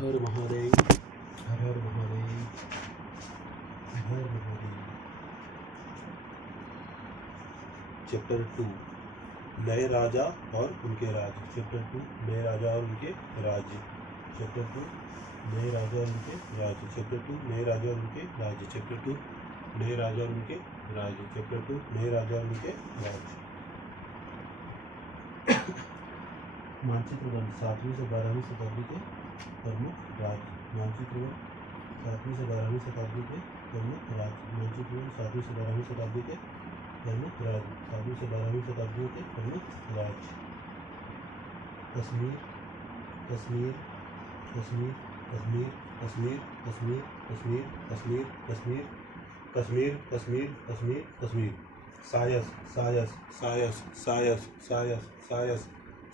हर महादेव, हर हर महादेव, हर हर Mahadev. Chapter 2 नए राजा और उनके राज्य। चैप्टर 2 नए राजा और उनके राज्य। चैप्टर 2 नए राजा और उनके राज्य। चैप्टर 2 नए राजा और उनके राज्य। चैप्टर 2 नए राजा और उनके राज्य। चैप्टर 2 नए राजा और उनके राज्य। मानचित्र 7वीं से 12वीं शताब्दी के प्रमुख राज्य। मानचित्र 7वीं से 12वीं शताब्दी के प्रमुख राज्य। मानचित्र 7वीं से 12वीं शताब्दी के प्रमुख राज्य। 7वीं से 12वीं शताब्दी के प्रमुख राज्य। कश्मीर, कश्मीर, कश्मीर, कश्मीर, कश्मीर, कश्मीर, कश्मीर, कश्मीर, कश्मीर, कश्मीर, कश्मीर, कश्मीर, कश्मीर। सायस, सायस, सायस, सायस, सायस, सायस,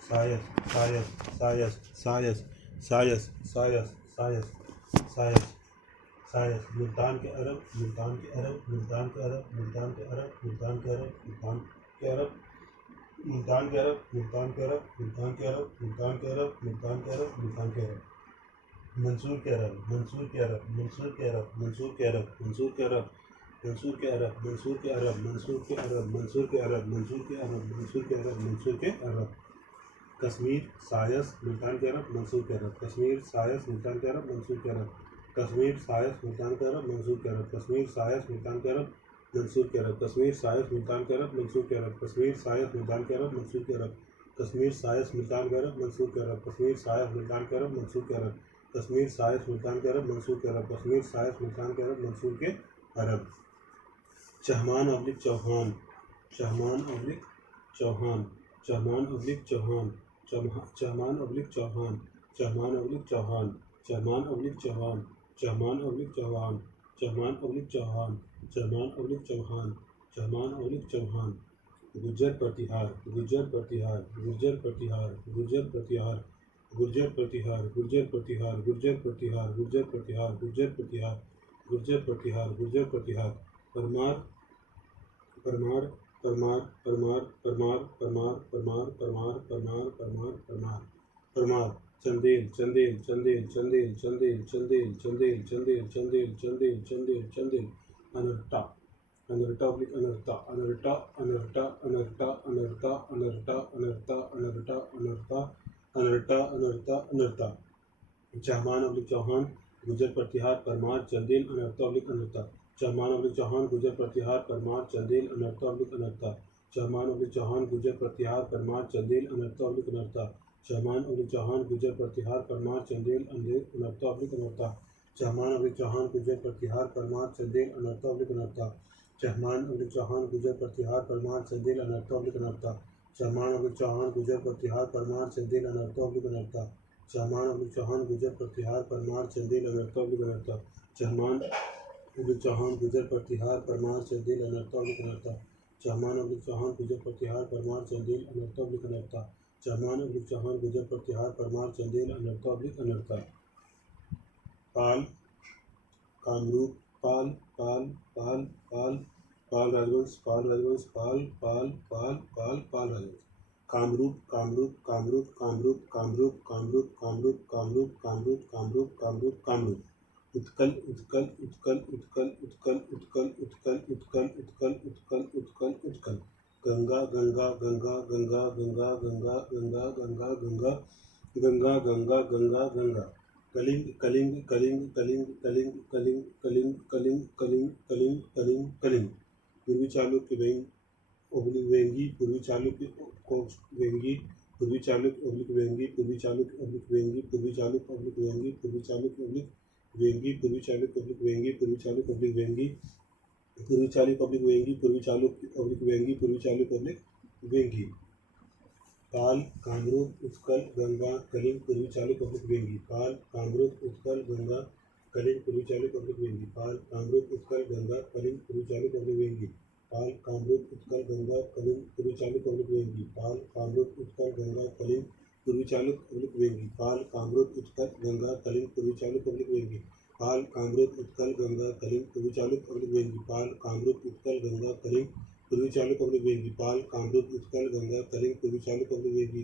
सायस, सायस, सायस, सायस, सायस, सायस, सायस, सायस, सायस। मुल्तान के अरब, मुल्तान के अरब, मुल्तान के अरब, मुल्तान के अरब, मुल्तान के अरब, मुल्तान के अरब, मुल्तान के अरब, मुल्तान के अरब, मुल्तान के अरब, मुल्तान के अरब, मुल्तान के अरब, मुल्तान के अरब। मंसूर के अरब, मंसूर के अरब, मंसूर के अरब, मंसूर के अरब, मंसूर के अरब, मंसूर के अरब, मंसूर के अरब, मंसूर के अरब, मंसूर के अरब, मंसूर के अरब, मंसूर के अरब, मंसूर के अरब। कश्मीर, सायस, मुल्तान के अरब, मंसूर के अरब। कश्मीर, सायस, मुल्तान के अरब, मंसूर के अरब। कश्मीर, सायस, मुल्तान के अरब, मंसूर के अरब। कश्मीर, सायस, मुल्तान के अरब, मंसूर के अरब। कश्मीर, सायस, मुल्तान के अरब, मंसूर के अरब। कश्मीर, सायस, मुल्तान के अरब, मंसूर के अरब। कश्मीर, सायस, मुल्तान के अरब, मंसूर के अरब। कश्मीर, सायस, मुल्तान के अरब, मंसूर के अरब। कश्मीर, सायस, मुल्तान के अरब, मंसूर के अरब। कश्मीर, सायस, मुल्तान के अरब, मंसूर के अरब। Chahamana oblique Chauhan, Chahamana oblique Chauhan, Chahamana oblique Chauhan, Chahamana oblique Chauhan, Chahamana oblique Chauhan, Chahamana oblique Chauhan, Chahamana oblique Chauhan, Chahamana oblique Chauhan, Chahamana oblique Chauhan, Chahamana oblique Chauhan. Gurjara Pratihara, Gurjara Pratihara, Gurjara Pratihara, Gurjara Pratihara, Gurjara Pratihara, Gurjara Pratihara, Gurjara Pratihara, Gurjara Pratihara, Gurjara Pratihara, Gurjara Pratihara, Gurjara Pratihara. Paramara, Paramara, Paramara, Paramara, Paramara, Paramara, Paramara, Paramara, Paramara, Paramara, Paramara, Paramara. Chandel, Chandela, Chandela, Chandela, Chandela, Chandela, Chandela, Chandela, Chandela, Chandela, Chandela, Chandela. Anarta, Anarta oblique Anarta, Anarta, Anarta, Anarta, Anarta, Anarta, Anarta, Anarta, Anarta, Anarta, Anarta, Anarta. Chahamana oblique Chauhan, Gurjara Pratihara, Paramara, Chandela, Anarta oblique Anarta. Chahamana oblique Chauhan, Gurjara Pratihara, Paramara, Chandela, Anarta oblique Anarta. Chahamana oblique Chauhan, Gurjara Pratihara, Paramara, Chandela, Anarta oblique Anarta. Chahamana oblique Chauhan, Gurjara Pratihara, Paramara, Chandela, Anarta oblique Anarta. Chahamana oblique Chauhan, Gurjara Pratihara, Paramara, Chandela, Anarta oblique Anarta. Chahamana oblique Chauhan, Gurjara Pratihara, Paramara, Chandela, Anarta oblique Anarta. Chahamana oblique Chauhan, Gurjara Pratihara, Paramara, Chandela, Anarta oblique Anarta. Chahamana oblique Chauhan, Gurjara Pratihara, Paramara, Chandela, Anarta oblique Anarta. Chahamana oblique Chauhan, Gurjara Pratihara, Paramara, Chandela, Anarta oblique Anarta. Chahamana oblique Chauhan, Gurjara Pratihara, Paramara, Chandela, Anarta oblique Anarta. Chahamana oblique Chauhan, Gurjara Pratihara, Paramara, Chandela, Anarta oblique Anarta. Pala, Kamarupa, Pala, पाल, पाल, पाल, पाल राजवंश, पाल राजवंश, पाल, पाल, पाल, पाल, पाल राजवंश। कामरूप, कामरूप, कामरूप, कामरूप, कामरूप, कामरूप, कामरूप, कामरूप, कामरूप, कामरूप, कामरूप, कामरूप। उत्कल, उत्कल, उत्कल, उत्कल, उत्कल, उत्कल, उत्कल, उत्कल, उत्कल, उत्कल, उत्कल, उत्कल। गंगा, गंगा, गंगा, गंगा, गंगा, गंगा, गंगा, गंगा, गंगा, गंगा, गंगा, गंगा, गंगा। कलिंग, कलिंग, कलिंग, कलिंग, कलिंग, कलिंग, कलिंग, कलिंग, कलिंग, कलिंग, कलिंग, कलिंग। पूर्वी चालुक्य वेंगी, पूर्वी चालुक्य वेंगी, पूर्वी Chalukya oblique Vengi, पूर्वी Chalukya oblique Vengi, पूर्वी Chalukya oblique Vengi, पूर्वी Chalukya oblique Vengi, पूर्वी चालुक्य ओब्लिक वेंगी, पूर्वी चालुक्य ओब्लिक वेंगी, पूर्वी चालुक्य ओब्लिक वेंगी, पूर्वी चालुक्य ओब्लिक वेंगी, पूर्वी चालुक्य ओब्लिक वेंगी। पाल, कामरूप, उत्कल, गंगा, कलिंग, पूर्वी चालुक्य ओब्लिक वेंगी। पाल, कामरूप, उत्कल, गंगा, कलिंग, पूर्वी चालुक्य ओब्लिक वेंगी। पाल, कामरूप, उत्कल, गंगा, कलिंग, पूर्वी चालुक्य ओब्लिक वेंगी। पाल, कामरूप, उत्कल, गंगा, कलिंग, पूर्वी चालुक्य ओब्लिक वेंगी। पाल, कामरूप, उत्कल, गंगा, कलिंग, पूर्वी चालुक्य ओब्लिक वेंगी। पाल, कामरूप, उत्कल, गंगा, कलिंग, पूर्वी चालुक्य ओब्लिक वेंगी। पाल, कामरूप, उत्कल, गंगा, कलिंग, पूर्वी चालुक्य ओब्लिक वेंगी। पाल, कामरूप, उत्कल, गंगा, कलिंग, पूर्वी चालुक्य ओब्लिक वेंगी। पाल, कामरूप, उत्कल, गंगा, कलिंग, पूर्वी चालुक्य ओब्लिक वेंगी।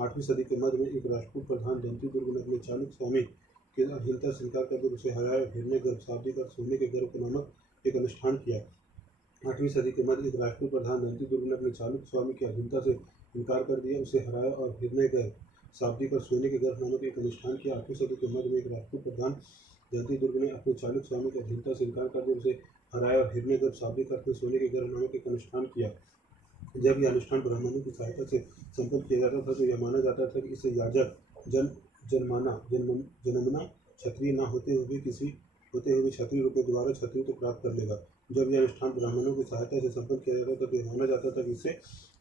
8वीं सदी के मध्य में एक राजपूत प्रधान दंतीदुर्ग ने अपने चालुक्य स्वामी के अधीनता से इनकार कर उसे हराया और हिरण्यगर्भ शाब्दिक अर्थ सोने के गर्भ नामक एक अनुष्ठान किया। 8वीं सदी के मध्य एक राजपूत प्रधान दंतीदुर्ग ने अपने चालुक्य स्वामी की अधीनता से इनकार कर दिया, उसे हराया और हिरण्यगर्भ शाब्दिक और सोने के गर्भ नामक एक अनुष्ठान किया। 8वीं सदी के मध्य में एक राजपूत प्रधान दंतीदुर्ग ने अपने चालुक्य स्वामी की अधीनता से इनकार कर दिया, उसे हराया और हिरण्यगर्भ शाब्दिक अर्थ में सोने के गर्भ नामक एक अनुष्ठान किया। जब यह अनुष्ठान ब्राह्मणों की सहायता से संपन्न किया जाता था तो यह माना जाता था कि इससे याजक जन्मना क्षत्रिय न होते हुए क्षत्रिय रूप में दोबारा क्षत्रियत्व प्राप्त कर लेगा। जब यह अनुष्ठान ब्राह्मणों की सहायता से संपन्न किया जाता था तो यह माना जाता था कि इससे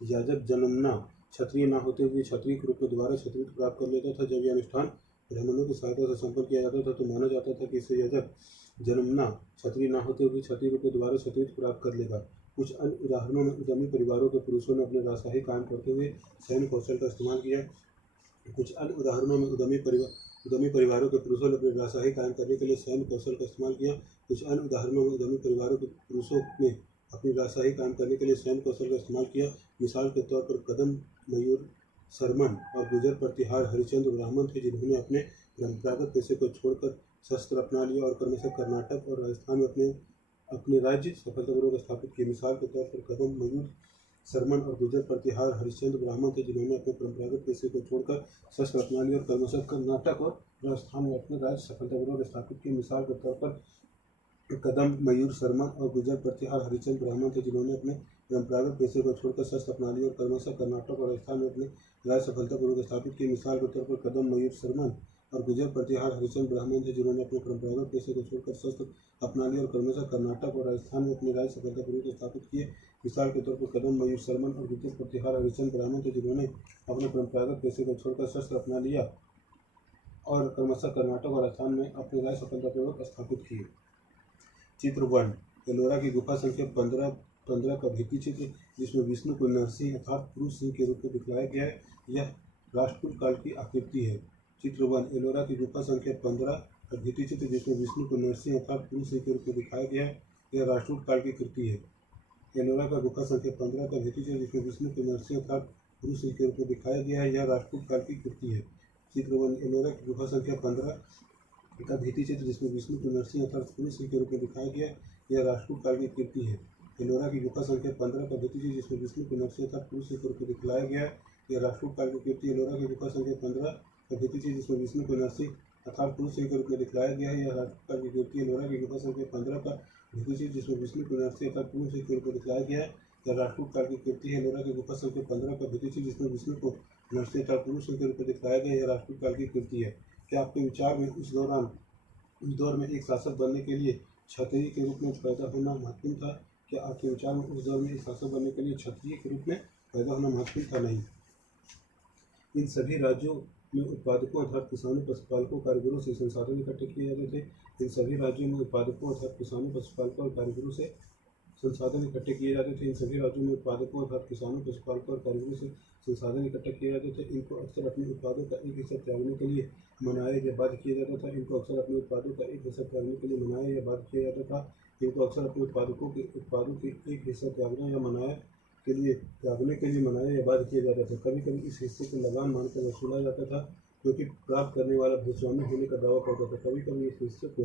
याजक जन्मना क्षत्रिय न होते हुए क्षत्रिय के रूप में दोबारा क्षत्रियत्व प्राप्त कर लेता था। जब यह अनुष्ठान ब्राह्मणों की सहायता से संपन्न किया जाता था तो माना जाता था कि इससे याजक जन्मना क्षत्रिय न होते हुए क्षत्रिय रूप में दोबारा क्षत्रियत्व प्राप्त कर लेगा। कुछ अन्य उदाहरणों में उद्यमी परिवारों के पुरुषों ने अपने राजशाही काम करते हुए सैन्य कौशल का इस्तेमाल किया। कुछ अन्य उदाहरणों में उद्यमी परिवारों के पुरुषों ने अपने राजशाही कायम करने के लिए सैन्य कौशल का इस्तेमाल किया। कुछ अन्य उदाहरणों में उद्यमी परिवारों के पुरुषों ने अपनी राजशाही कायम करने के लिए सैन्य कौशल का इस्तेमाल किया। मिसाल के तौर पर कदम मयूर शर्मन और गुजर प्रतिहार हरिश्चंद्र ब्राह्मण थे जिन्होंने अपने परंपरागत पेशे को छोड़कर शस्त्र अपना लिया और क्रमशः कर्नाटक और राजस्थान में अपने राज्य सफलतापूर्वक स्थापित किए। मिसाल के तौर पर कदम मयूर शर्मन और गुजर प्रतिहार हरिश्चंद्र ब्राह्मण थे जिन्होंने अपने परंपरागत पेशे को छोड़कर शस्त्र अपना लिया और क्रमशः कर्नाटक और राजस्थान में अपने राज्य सफलतापूर्वक स्थापित किए। मिसाल के तौर पर कदम मयूर शर्मन और गुजर प्रतिहार हरिश्चंद्र ब्राह्मण थे जिन्होंने अपने परंपरागत पेशे को छोड़कर शस्त्र अपना लिया और क्रमशः कर्नाटक और राजस्थान में अपने राज्य सफलतापूर्वक स्थापित किए। मिसाल के तौर पर कदम मयूर शर्मन और गुजर प्रतिहार हरिश्चंद्र ब्राह्मण थे जिन्होंने अपने परंपरागत पेशे को छोड़कर शस्त्र अपना लिया और क्रमशः कर्नाटक और राजस्थान में अपने राज्य सफलतापूर्वक स्थापित किए। मिसाल के तौर पर कदम मयूर शर्मन और गुजर प्रतिहार हरिश्चंद्र ब्राह्मण थे जिन्होंने अपने परंपरागत पेशे को छोड़कर शस्त्र अपना लिया और क्रमशः कर्नाटक और राजस्थान में अपने राज्य सफलतापूर्वक स्थापित किए। चित्र 1 एलोरा की गुफा संख्या 15 का भित्ति चित्र जिसमें विष्णु को नरसिंह अर्थात पुरुष सिंह के रूप में दिखलाया गया है। यह राष्ट्रकूट काल की आकृति है। चित्र 1 एलोरा की गुफा संख्या 15 का भित्ति चित्र जिसमें विष्णु को नरसिंह अर्थात पुरुष सिंह के रूप में दिखाया गया है। यह राष्ट्रकूट काल की कृति है। एलोरा का गुफा संख्या 15 का भित्ति चित्र जिसमें विष्णु को नरसिंह अर्थात पुरुष सिंह के रूप में दिखाया गया है। यह राष्ट्रकूट काल की कृति है। चित्र 1 एलोरा की गुफा संख्या 15 का भित्ति चित्र जिसमें विष्णु को नरसिंह अर्थात पुरुष सिंह के रूप में दिखाया गया है। यह राष्ट्रकूट काल की कृति है। एलोरा की गुफा संख्या 15 का भित्ति चित्र जिसमें विष्णु को नरसिंह अर्थात पुरुष सिंह के रूप में दिखलाया गया है। यह राष्ट्रकूट काल की कृति। एलोरा की गुफा संख्या 15 का भित्ति चित्र जिसमें विष्णु को नरसिंह अर्थात पुरुष सिंह के रूप में दिखलाया गया है। यह राष्ट्रकूट काल की कृति। एलोरा की गुफा संख्या 15 का भित्ति चित्र जिसमें विष्णु को नरसिंह अर्थात पुरुष सिंह के रूप में दिखलाया गया है। यह राष्ट्रकूट काल की कृति है। एलोरा की गुफा संख्या 15 का भित्ति चित्र जिसमें विष्णु को नरसिंह अर्थात पुरुष सिंह के रूप में दिखलाया गया है। यह राष्ट्रकूट काल की कृति है। क्या आपके विचार में उस दौर में एक शासक बनने के लिए क्षत्रिय के रूप में पैदा होना महत्वपूर्ण था? क्या आपके विचार में उस दौर में एक शासक बनने के लिए क्षत्रिय के रूप में पैदा होना महत्वपूर्ण था? नहीं। इन सभी राज्यों में उत्पादकों अर्थात किसानों, पशुपालकों, कारीगरों से संसाधन इकट्ठे किए जाते थे। इन सभी राज्यों में उत्पादकों अर्थात किसानों, पशुपालकों और कारीगरों से संसाधन इकट्ठे किए जाते थे। इन सभी राज्यों में उत्पादकों अर्थात किसानों, पशुपालकों और कारीगरों से संसाधन इकट्ठे किए जाते थे। इनको अक्सर अपने उत्पादों का एक हिस्सा त्यागने के लिए मनाया या बाध्य किया जाता था। इनको अक्सर अपने उत्पादों का एक हिस्सा त्यागने के लिए मनाया या बाध्य किया जाता था। इनको अक्सर अपने उत्पादों के एक हिस्सा त्यागने के लिए मनाया या बाध्य किया जाता था। कभी कभी इस हिस्से को लगान मानकर वसूला जाता था क्योंकि प्राप्त करने वाला भूस्वामी होने का दावा करता था। कभी कभी इस हिस्से को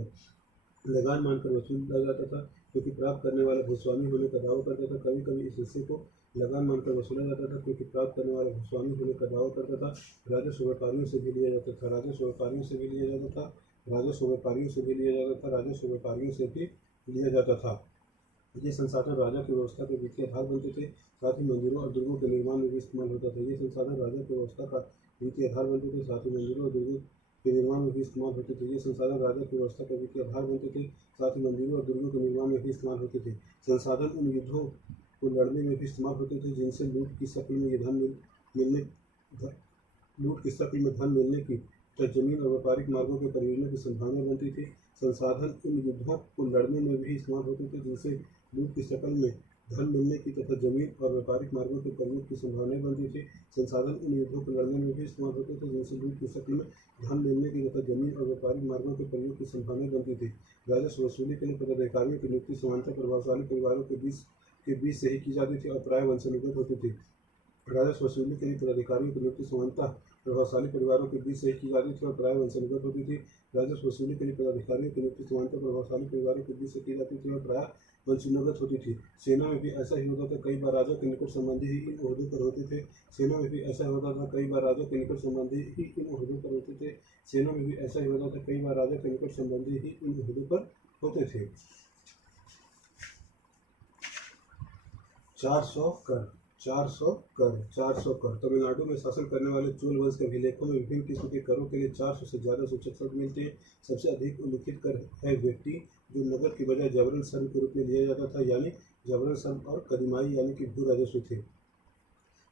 लगान मानकर वसूला जाता था क्योंकि प्राप्त करने वाला भूस्वामी होने का दावा करता था। कभी कभी इस हिस्से को लगान मानकर वसूला जाता था क्योंकि प्राप्त करने वाला भूस्वामी होने का दावा करता था। राजस्व व्यापारियों से भी लिया जाता था। राजस्व व्यापारियों से भी लिया जाता था। राजस्व व्यापारियों से भी लिया जाता था। राजस्व व्यापारियों से भी लिया जाता था। ये संसाधन राजा की व्यवस्था के वित्तीय आधार बनते थे। साथ ही मंदिरों और दुर्गों के निर्माण में भी इस्तेमाल होता था। ये संसाधन राजा की व्यवस्था का वित्तीय आधार बनते थे। साथ ही मंदिरों और दुर्गों के निर्माण में भी इस्तेमाल होते थे। ये संसाधन राजा की व्यवस्था का वित्तीय आधार बनते थे। साथ ही मंदिरों और दुर्गों के निर्माण में भी इस्तेमाल होते थे। संसाधन उन युद्धों को लड़ने में भी इस्तेमाल होते थे जिनसे लूट की शक्ल में धन मिलने की तथा जमीन और व्यापारिक मार्गों के परियोजना की संभावना बनती थी। संसाधन उन युद्धों को लड़ने में भी इस्तेमाल होते थे जिनसे लूट की शक्ल में धन मिलने की तथा जमीन और व्यापारिक मार्गों के प्रयोग की संभावनाएं बनती थी। संसाधन उन युद्धों को लड़ने में भी इस्तेमाल होते थे जिनसे लूट की शक्ल में धन मिलने की तथा जमीन और व्यापारिक मार्गों के प्रयोग की संभावनाएं बनती थी। राजस्व वसूली के लिए पदाधिकारियों की नियुक्ति सामान्यतः प्रभावशाली परिवारों के बीच से ही की जाती थी और प्राय वंशानुगत होती थी। राजस्व वसूली के लिए पदाधिकारियों की नियुक्ति सामान्यतः प्रभावशाली परिवारों के बीच से ही की जाती थी और प्राय वंशानुगत होती थी। राजस्व वसूली के लिए पदाधिकारियों की नियुक्ति सामान्यतः प्रभावशाली परिवारों के बीच से की जाती थी और प्राय वंशानुगत होती थी। सेना में भी ऐसा ही होता था, कई बार राजा के निकट संबंधी ही इन ओहदों पर होते थे। सेना में भी ऐसा होता था, कई बार राजा के निकट संबंधी ही इन ओहदों पर होते थे। सेना में भी ऐसा ही होता था, कई बार राजा के निकट संबंधी ही इन ओहदों पर होते थे। 400 कर 400 कर तमिलनाडु में शासन करने वाले चोल वंश के अभिलेखों में विभिन्न किस्म के करों के लिए 400 से ज़्यादा सूचक शब्द मिलते हैं। सबसे अधिक उल्लिखित कर है व्यक्ति, जो नगद की बजाय जबरन श्रम के रूप में लिया जाता था, यानी जबरन श्रम, और कदमाई यानी कि भू राजस्व थे।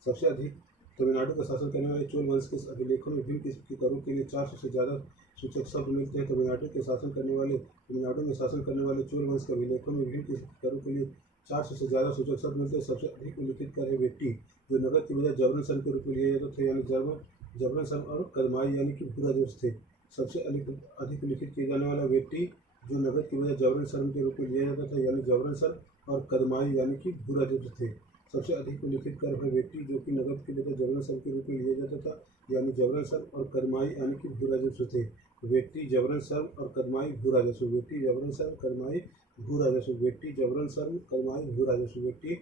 सबसे अधिक तमिलनाडु का शासन करने वाले चोल वंश के अभिलेखों में विभिन्न किस्म के करों के लिए 400 से ज़्यादा सूचक शब्द मिलते हैं। तमिलनाडु में शासन करने वाले चोल वंश के अभिलेखों में विभिन्न किस्म के करों के लिए 400 से ज़्यादा सूचक शब्द मिलते हैं। सबसे अधिक उल्लिखित कर है व्यक्ति, जो नगद की बजाय जबरन श्रम के रूप में लिया जाता था, यानी जबरन श्रम, और कदमाई यानी कि भू राजस्व थे। सबसे अधिक उल्लिखित किया जाने वाला व्यक्ति, जो नगद की बजाय जबरन श्रम के रूप में लिया जाता था, यानी जबरन श्रम, और कदमाई यानी कि भू राजस्व थे। सबसे अधिक उल्लिखित कर है व्यक्ति, जो कि नगद के बजाय जबरन श्रम के रूप में लिया जाता था, यानी जबरन श्रम, और कदमाई यानी कि भू राजस्व थे। व्यक्ति, जबरन श्रम और कदमाई भू राजस्व। व्यक्ति, जबरन श्रम, कदमाई भू राजस्व। व्यक्ति, जबरन श्रम, कदमाई भू राजस्व। व्यक्ति,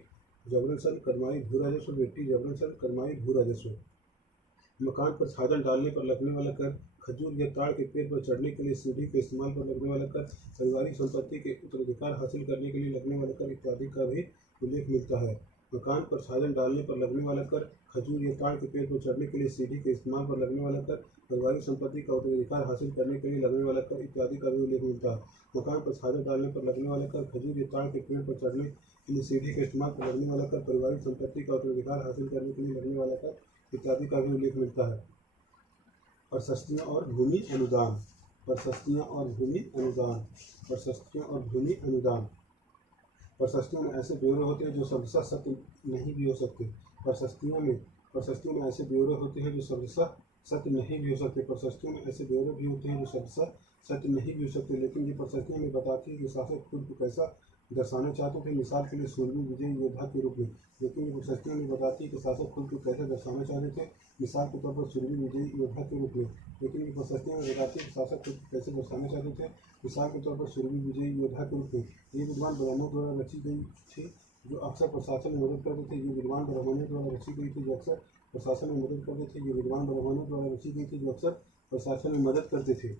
जबरन श्रम, कदमाई भू राजस्व। व्यक्ति, जबरन श्रम, कदमाई भू राजस्व। मकान पर छाजन डालने पर लगने वाला कर, खजूर या ताड़ के पेड़ पर चढ़ने के लिए सीढ़ी के इस्तेमाल पर लगने वाला कर, पारिवारिक संपत्ति के उत्तराधिकार हासिल करने के लिए लगने वाला कर इत्यादि का भी उल्लेख मिलता है। मकान पर छाजन डालने पर लगने वाला कर, खजूर या ताड़ के पेड़ पर चढ़ने के लिए सीढ़ी के इस्तेमाल पर लगने वाला कर, पारिवारिक संपत्ति का उत्तराधिकार हासिल करने के लिए लगने वाला कर इत्यादि का भी उल्लेख मिलता है। मकान पर छाजन डालने पर लगने वाला कर, खजूर या ताड़ के पेड़ पर चढ़ने के लिए सीढ़ी के इस्तेमाल पर लगने वाला कर, पारिवारिक संपत्ति का उत्तराधिकार हासिल करने के लिए लगने वाला कर इत्यादि का भी उल्लेख मिलता है। प्रशस्तियाँ और भूमि अनुदान। प्रशस्तियाँ और भूमि अनुदान। प्रशस्तियाँ और भूमि अनुदान। प्रशस्तियों में ऐसे ब्यौरे होते हैं जो शब्दशः सत्य नहीं भी हो सकते। प्रशस्तियों में ऐसे ब्यौरे होते हैं जो शब्दशः सत्य नहीं भी हो सकते। प्रशस्तियों में ऐसे ब्यौरे भी होते हैं जो शब्दशः सत्य नहीं भी हो सकते, लेकिन ये प्रशस्तियाँ हमें बताती है कि शासक खुद को कैसा दर्शाना चाहते थे। मिसाल के लिए सूरवीर विजयी योद्धा के रूप में। लेकिन ये प्रशस्तियाँ हमें बताती है कि शासक खुद को कैसे दर्शाना चाहते थे। मिसाल के तौर पर सूरवीर विजयी योद्धा के रूप में। लेकिन ये प्रशस्तियाँ हमें बताती है कि शासक खुद को कैसे दर्शाना चाहते थे। मिसाल के तौर पर सूरवीर विजयी योद्धा के रूप में। ये विद्वान ब्राह्मणों द्वारा रची गई थी, जो अक्सर प्रशासन में मदद करते थे। ये विद्वान ब्राह्मणों द्वारा रची गई थी, जो अक्सर प्रशासन में मदद करते थे। ये विद्वान ब्राह्मणों द्वारा रची गई थी, जो अक्सर प्रशासन में मदद करते थे।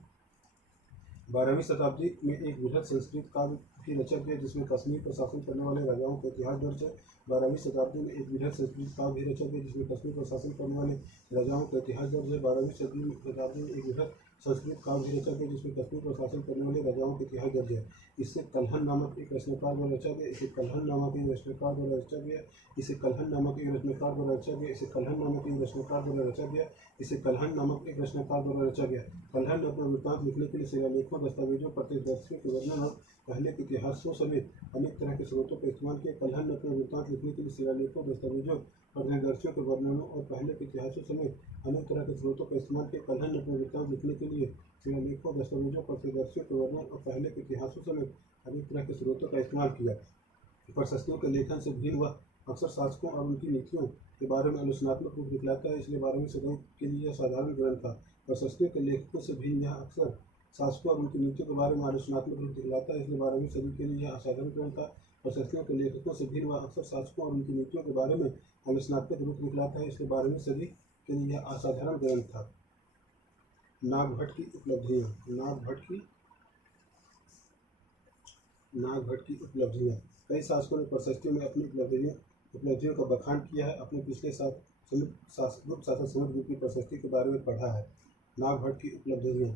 12वीं शताब्दी में एक बृहद संस्कृत काव्य भी रचा गया, जिसमें कश्मीर पर शासन करने वाले राजाओं का इतिहास दर्ज है। 12वीं शताब्दी में एक बृहद संस्कृत काव्य भी रचा गया, जिसमें कश्मीर पर शासन करने वाले राजाओं का इतिहास दर्ज है। 12वीं शताब्दी में एक बृहद संस्कृत काव्य भी रचा गया, जिसमें कश्मीर पर शासन करने वाले राजाओं का इतिहास दर्ज है। इसे कल्हन नामक एक रचनाकार द्वारा रचा गया। इसे कल्हन नामक एक रचनाकार द्वारा रचा गया। इसे कल्हन नामक एक रचनाकार द्वारा रचा गया। इसे कल्हन नामक एक रचनाकार द्वारा रचा गया। इसे कल्हन नामक एक रचनाकार द्वारा रचा गया। कल्हन ने अपना वृत्तांत लिखने के लिए शिलालेखों, दस्तावेजों, प्रत्यक्षदर्शियों के वर्णन और पहले के इतिहासों समेत अनेक तरह के स्रोतों का इस्तेमाल किया। कल्हन ने अपना वृत्तांत लिखने के लिए शिलालेखों, दस्तावेजों, प्रत्यक्षदर्शियों के वर्णनों और पहले के इतिहासों समेत अनेक तरह के स्रोतों का इस्तेमाल किया। कल्हन ने अपना वृत्तांत लिखने के लिए शिलालेखों, दस्तावेजों, प्रत्यक्षदर्शियों के वर्णन और पहले के इतिहासों समेत अनेक तरह के स्रोतों का इस्तेमाल किया। प्रशस्तियों के लेखन से भिन्न वह अक्सर शासकों और उनकी नीतियों के बारे में आलोचनात्मक रूप दिखलाता है, इसलिए 12वीं सदी के लिए यह साधारण ग्रंथ था। प्रशस्तियों के लेखकों से भिन्न यह अक्सर शासकों और उनकी नीतियों के बारे में आलोचनात्मक रूप दिखलाता है, इसलिए 12वीं सदी के लिए यह असाधारण ग्रंथ था। प्रशस्तियों के लेखकों से भिन्न वह अक्सर शासकों और उनकी नीतियों के बारे में आलोचनात्मक रूप दिखलाता है, इसलिए 12वीं सदी के लिए यह असाधारण ग्रंथ था। नागभट्ट की उपलब्धियाँ। नागभट्ट की उपलब्धियाँ। कई शासकों ने प्रशस्तियों में अपनी उपलब्धियों का बखान किया है। अपने पिछले गुप्त शासक समुद्रगुप्त की प्रशस्ति के बारे में पढ़ा है। नागभट्ट की उपलब्धियाँ।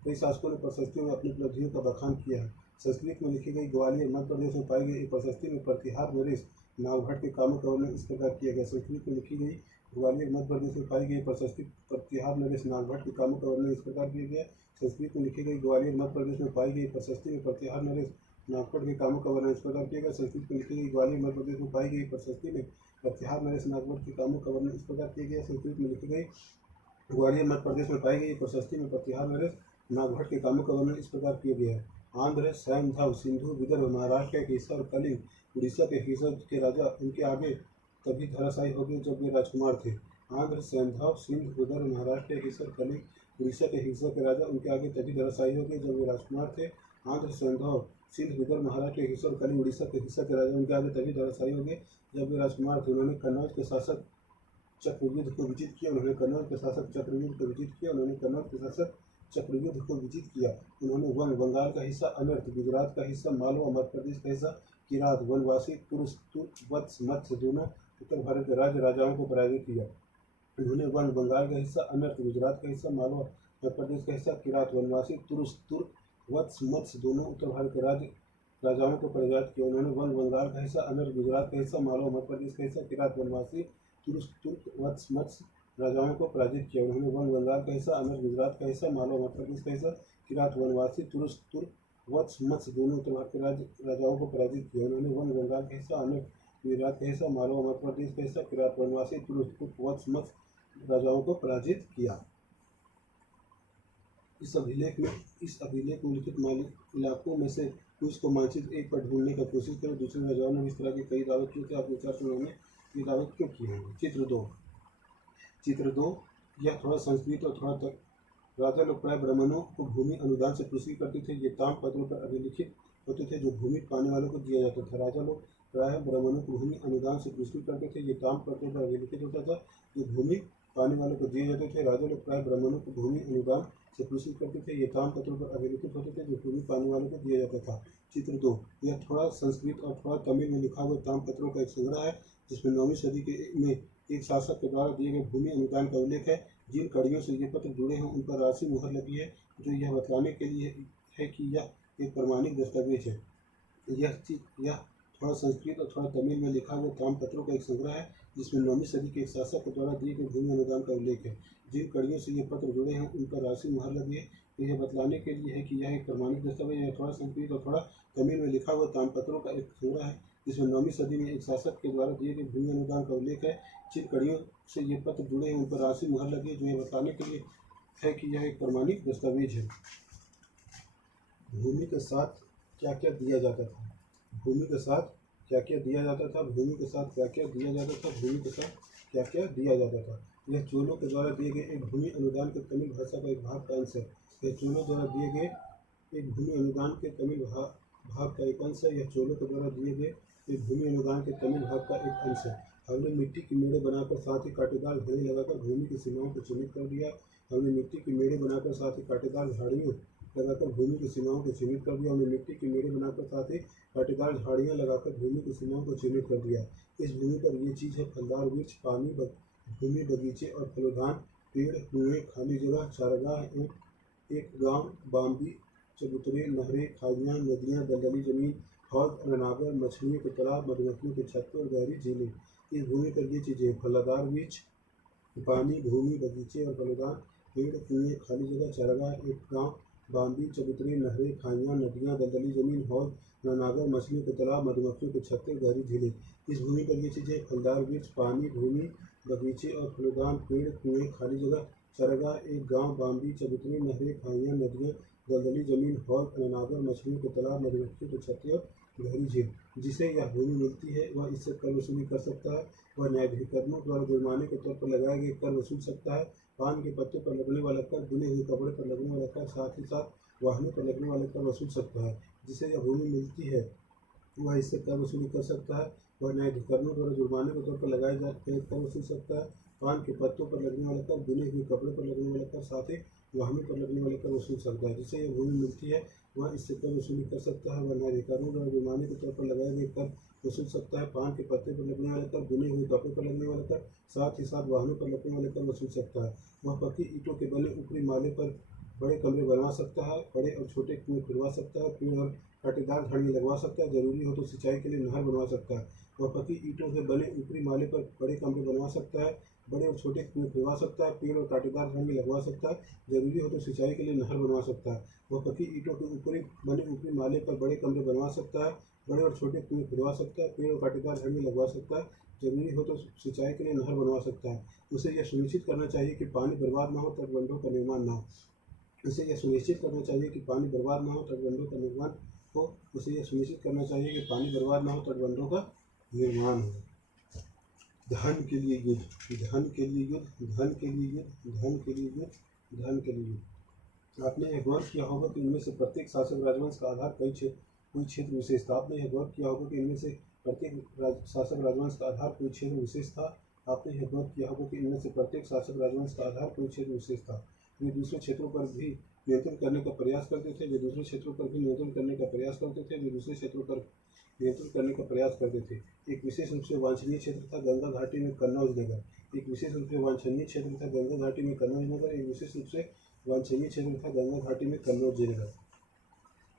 कई शासकों ने प्रशस्तियों में अपनी उपलब्धियों का बखान किया है। संस्कृत में लिखी गई ग्वालियर मध्य प्रदेश में पाई गई एक प्रशस्ति में प्रतिहार नरेश नागभट्ट के कामों का वर्णन इस प्रकार किया गया। संस्कृत में लिखी गई ग्वालियर मध्य प्रदेश में पाई गई प्रशस्ति प्रतिहार नरेश नागभट्ट के कामों का वर्णन इस प्रकार किया गया। संस्कृत में लिखी गई ग्वालियर मध्य प्रदेश में पाई गई प्रशस्ति में प्रतिहार नरेश नागभट्ट के कामों का वर्णन इस प्रकार किया गया। संस्कृत में लिखी गई ग्वालियर मध्य प्रदेश में पाई गई प्रशस्ति में प्रतिहार नरेश नागभट्ट के कामों का वर्णन इस प्रकार किया गया। संस्कृत में लिखी गई ग्वालियर मध्य प्रदेश में पाई गई प्रशस्ति में प्रतिहार नरेश नागभट्ट के कामों का वर्णन इस प्रकार किया गया है। आंध्र, सैंधव, सिंधु, विदर्भ, महाराष्ट्र के केसर, कलिंग, उड़ीसा के केसर के राजा, इनके आगे तभी धराशायी हो गए जब वे राजकुमार थे। आंध्र, सैंधव, सिंध, विदर्भ, महाराष्ट्र, हिस्सर, कलिंग, उड़ीसा के हिस्सों के राजा उनके आगे तभी धराशायी हो गए जब वे राजकुमार थे। आंध्र, सैंधव, सिंध, विदर्भ, महाराष्ट्र, हिस्सर, कलिंग, उड़ीसा के हिस्सा के राजा उनके आगे तभी धराशायी हो गए जब वे राजकुमार थे। उन्होंने कन्नौज के शासक चक्रयुद्ध को विजित किया। उन्होंने कन्नौज के शासक चक्रयुद्ध को विजित किया। उन्होंने कन्नौज के शासक चक्रयुद्ध को विजित किया। उन्होंने वंग, बंगाल का हिस्सा, अनर्थ, गुजरात का हिस्सा, मालवा, मध्य प्रदेश का हिस्सा, किरात, वनवासी, तुर्स, वत्स, मत्स्य दोनों उत्तर भारत के राज्य राजाओं को पराजित किया। उन्होंने वंग, बंगाल का हिस्सा, अनर्थ, गुजरात का हिस्सा, मालवा, मध्य प्रदेश का हिस्सा, किरात, वनवासी, तुर्स, वत्स, मत्स्य दोनों उत्तर भारत के राज्य राजाओं को पराजित किया। उन्होंने वंग, बंगाल का हिस्सा, अनर्थ, गुजरात का हिस्सा, मालवा, मध्य प्रदेश का हिस्सा, किरात, वनवासी, तुर्स, वत्स, मत्स्य राजाओं को पराजित किया। उन्होंने वंग, बंगाल का हिस्सा, अनर्थ, गुजरात का हिस्सा, मालवा, मध्य प्रदेश का हिस्सा, किरात, वनवासी, तुर्स, वत्स, मत्स्य दोनों उत्तर भारत के राज्य राजाओं को पराजित किया। उन्होंने वंग, बंगाल का हिस्सा, अनर्थ, गुजरात का हिस्सा, मालवा, मध्य प्रदेश का हिस्सा, किरात, वनवासी, तुर्स, वत्स, मत्स्य राजाओं को पराजित किया। इस अभिलेख में उल्लिखित इलाकों में से कुछ को मानचित्र 1 पर ढूंढने का कोशिश करें। दूसरे राजाओं ने इस तरह के कई दावे किए थे, आप विचार से उन्होंने ये दावे क्यों किए होंगे। चित्र 2 यह थोड़ा संस्कृत और थोड़ा तक। राजा लोग प्राय ब्राह्मणों को भूमि अनुदान से पुरस्कृत करते थे। ये ताम्रपत्रों पर अभिलिखित होते थे जो भूमि पाने वालों को दिया जाता था। राजा लोग प्राय ब्राह्मणों को भूमि अनुदान से पुरस्कृत करते थे। ये ताम्रपत्रों पर अभिलिखित होता था जो भूमि पाने वालों को दिए जाते थे। राजा लोग प्राय ब्राह्मणों को भूमि अनुदान से पुरस्कृत करते थे। ये ताम्रपत्रों पर अभिलिखित होते थे जो भूमि पाने वालों को दिया जाता था। चित्र 2 यह थोड़ा संस्कृत और थोड़ा तमिल में लिखा हुआ ताम्रपत्रों का एक संग्रह है जिसमें 9वीं सदी में एक शासक के द्वारा दिए गए भूमि अनुदान का उल्लेख है। जिन कड़ियों से ये पत्र जुड़े हैं उन पर राशि मुहर लगी है जो यह बतलाने के लिए है कि यह एक प्रमाणिक दस्तावेज है। यह थोड़ा संस्कृत और थोड़ा तमिल में लिखा हुआ ताम्रपत्रों का एक संग्रह है जिसमें 9वीं सदी के एक शासक के द्वारा दिए गए भूमि अनुदान का उल्लेख है। जिन कड़ियों से ये पत्र जुड़े हैं उन पर राशि मुहर लगी है तो यह बतलाने के लिए है कि यह एक प्रमाणिक दस्तावेज है। थोड़ा संस्कृत और थोड़ा तमिल में लिखा हुआ ताम्रपत्रों का एक संग्रह है जिसमें 9वीं सदी में एक शासक के द्वारा दिए गए भूमि अनुदान का उल्लेख है। जिन कड़ियों से ये पत्र जुड़े हैं उन पर राशि मुहर लगी है जो यह बताने के लिए है कि यह एक प्रमाणिक दस्तावेज है। भूमि के साथ क्या क्या दिया जाता था। भूमि के साथ क्या क्या दिया जाता था। भूमि के साथ क्या क्या दिया जाता था। भूमि के साथ क्या क्या दिया जाता था। यह चोलों के द्वारा दिए गए एक भूमि अनुदान के तमिल भाषा का एक भाग का अंश है। यह चोलों द्वारा दिए गए एक भूमि अनुदान के तमिल भाग का एक अंश है। यह चोलों के द्वारा दिए गए एक भूमि अनुदान के तमिल भाग का एक अंश है। हमने मिट्टी की मेड़े बनाकर साथ ही कांटेदार झाड़ी लगाकर भूमि की सीमाओं को चिन्हित कर दिया। हमने मिट्टी की मेड़े बनाकर साथ ही कांटेदार झाड़ियों लगाकर भूमि की सीमाओं को चिन्हित कर दिया। हमने मिट्टी की मेड़े बनाकर साथ ही कांटेदार झाड़ियाँ लगाकर भूमि की सीमाओं को चिन्हित कर दिया। इस भूमि पर ये चीज़ है फलदार वृक्ष, पानी, भूमि, बगीचे और फलोद्यान, पेड़, कुएं, खाली जगह, चारागाह, एक गांव, बाम्बी, चबूतरे, नहरें, खाइयाँ, नदियाँ, दलदली जमीन, हौद, अनागर, मछलियों के तालाब, मधुमक्खियों के छत्ते और गहरी झीलें। इस भूमि पर ये चीज़ें फलदार वृक्ष, पानी, भूमि, बगीचे और फलोद्यान, पेड़, कुएं, खाली जगह, चारागाह, एक गांव, बाम्बी, चबूतरे, नहरें, खाइयाँ, नदियाँ, दलदली जमीन, हौद, अनागर, मछलियों के तालाब, मधुमक्खियों के छत्ते, गहरी झीलें। इस भूमि पर ये चीज़ें फलदार वृक्ष, पानी, भूमि, बगीचे और फलोद्यान, पेड़, कुएं, खाली जगह, चारागाह, एक गांव, बाम्बी, चबूतरे, नहरें, खाइयाँ, नदियाँ, दलदली जमीन, हौद, अनागर, मछलियों के तालाब, मधुमक्खियों के छत्ते और गहरी झील। जिसे यह भूमि मिलती है वह इससे कर वसूली कर सकता है। वह न्यायाधिकरणों द्वारा जुर्माने के तौर पर लगाए गए कर वसूल सकता है। पान के पत्ते पर लगने वाला कर, बुने हुए कपड़े पर लगने वाला कर, साथ ही साथ वाहनों पर लगने वाला कर वसूल सकता है। जिसे यह भूमि मिलती है वह इससे कर वसूली कर सकता है। वह न्यायाधिकरणों द्वारा जुर्माने के तौर पर लगाए गए कर वसूल सकता है। पान के पत्तों पर लगने वाला कर, बुने हुए कपड़े पर लगने वाला कर, साथ ही वाहनों पर लगने वाले कर वसूल सकता है। जिसे यह भूमि मिलती है वह इससे कर वसूली कर सकता है। वह न्यायाधिकरणों द्वारा जुर्माने के तौर पर लगाए गए कर वसूल सकता है। पान के पत्ते पर लगने वाला कर, बुने हुए कपड़े पर लगने वाला कर, साथ ही साथ वाहनों पर लगने वाले कर वसूल सकता है। वह पक्की ईंटों के बने ऊपरी माले पर बड़े कमरे बनवा सकता है। बड़े और छोटे कुएं खुदवा सकता है। पेड़ और कांटेदार झाड़ियाँ लगवा सकता है। जरूरी हो तो सिंचाई के लिए नहर बनवा सकता है। वह पक्की ईंटों से बने ऊपरी माले पर बड़े कमरे बनवा सकता है। बड़े और छोटे कुएं खुदवा सकता है। पेड़ और कांटेदार झाड़ियाँ लगवा सकता है। जरूरी हो तो सिंचाई के लिए नहर बनवा सकता है। वह पक्की ईंटों के बने ऊपरी माले पर बड़े कमरे बनवा सकता है। बड़े और छोटे कुएं खुदवा सकता है। पेड़ और कांटेदार झाड़ियाँ लगवा सकता है। जरूरी हो तो सिंचाई के लिए नहर बनवा सकता है। उसे यह सुनिश्चित करना चाहिए कि पानी बर्बाद न हो, तटबंधों का निर्माण न हो। उसे यह सुनिश्चित करना चाहिए कि पानी बर्बाद न हो, तटबंधों का निर्माण हो। उसे यह सुनिश्चित करना चाहिए कि पानी बर्बाद न हो, तटबंधों का निर्माण हो। धन के लिए युद्ध, धन के लिए युद्ध, धन के लिए युद्ध, धन के लिए युद्ध, धन के लिए युद्ध। आपने यह गौर किया होगा कि इनमें से प्रत्येक शासक राजवंश का आधार कोई क्षेत्र विशेष था। आपने यह गौर किया होगा कि इनमें से प्रत्येक शासक राजवंश का आधार कोई क्षेत्र विशेष था। आपने यह गौर किया होगा कि इनमें से प्रत्येक शासक राजवंश का आधार कोई क्षेत्र विशेष था। वे दूसरे क्षेत्रों पर भी नियंत्रण करने का प्रयास करते थे, वे दूसरे क्षेत्रों पर भी नियंत्रण करने का प्रयास करते थे, वे दूसरे क्षेत्रों पर नियंत्रण करने का प्रयास करते थे। एक विशेष रूप से वांछनीय क्षेत्र था गंगा घाटी में कन्नौज नगर। एक विशेष रूप से वांछनीय क्षेत्र था गंगा घाटी में कन्नौज नगर। एक विशेष रूप से वांछनीय क्षेत्र था गंगा घाटी में कन्नौज नगर।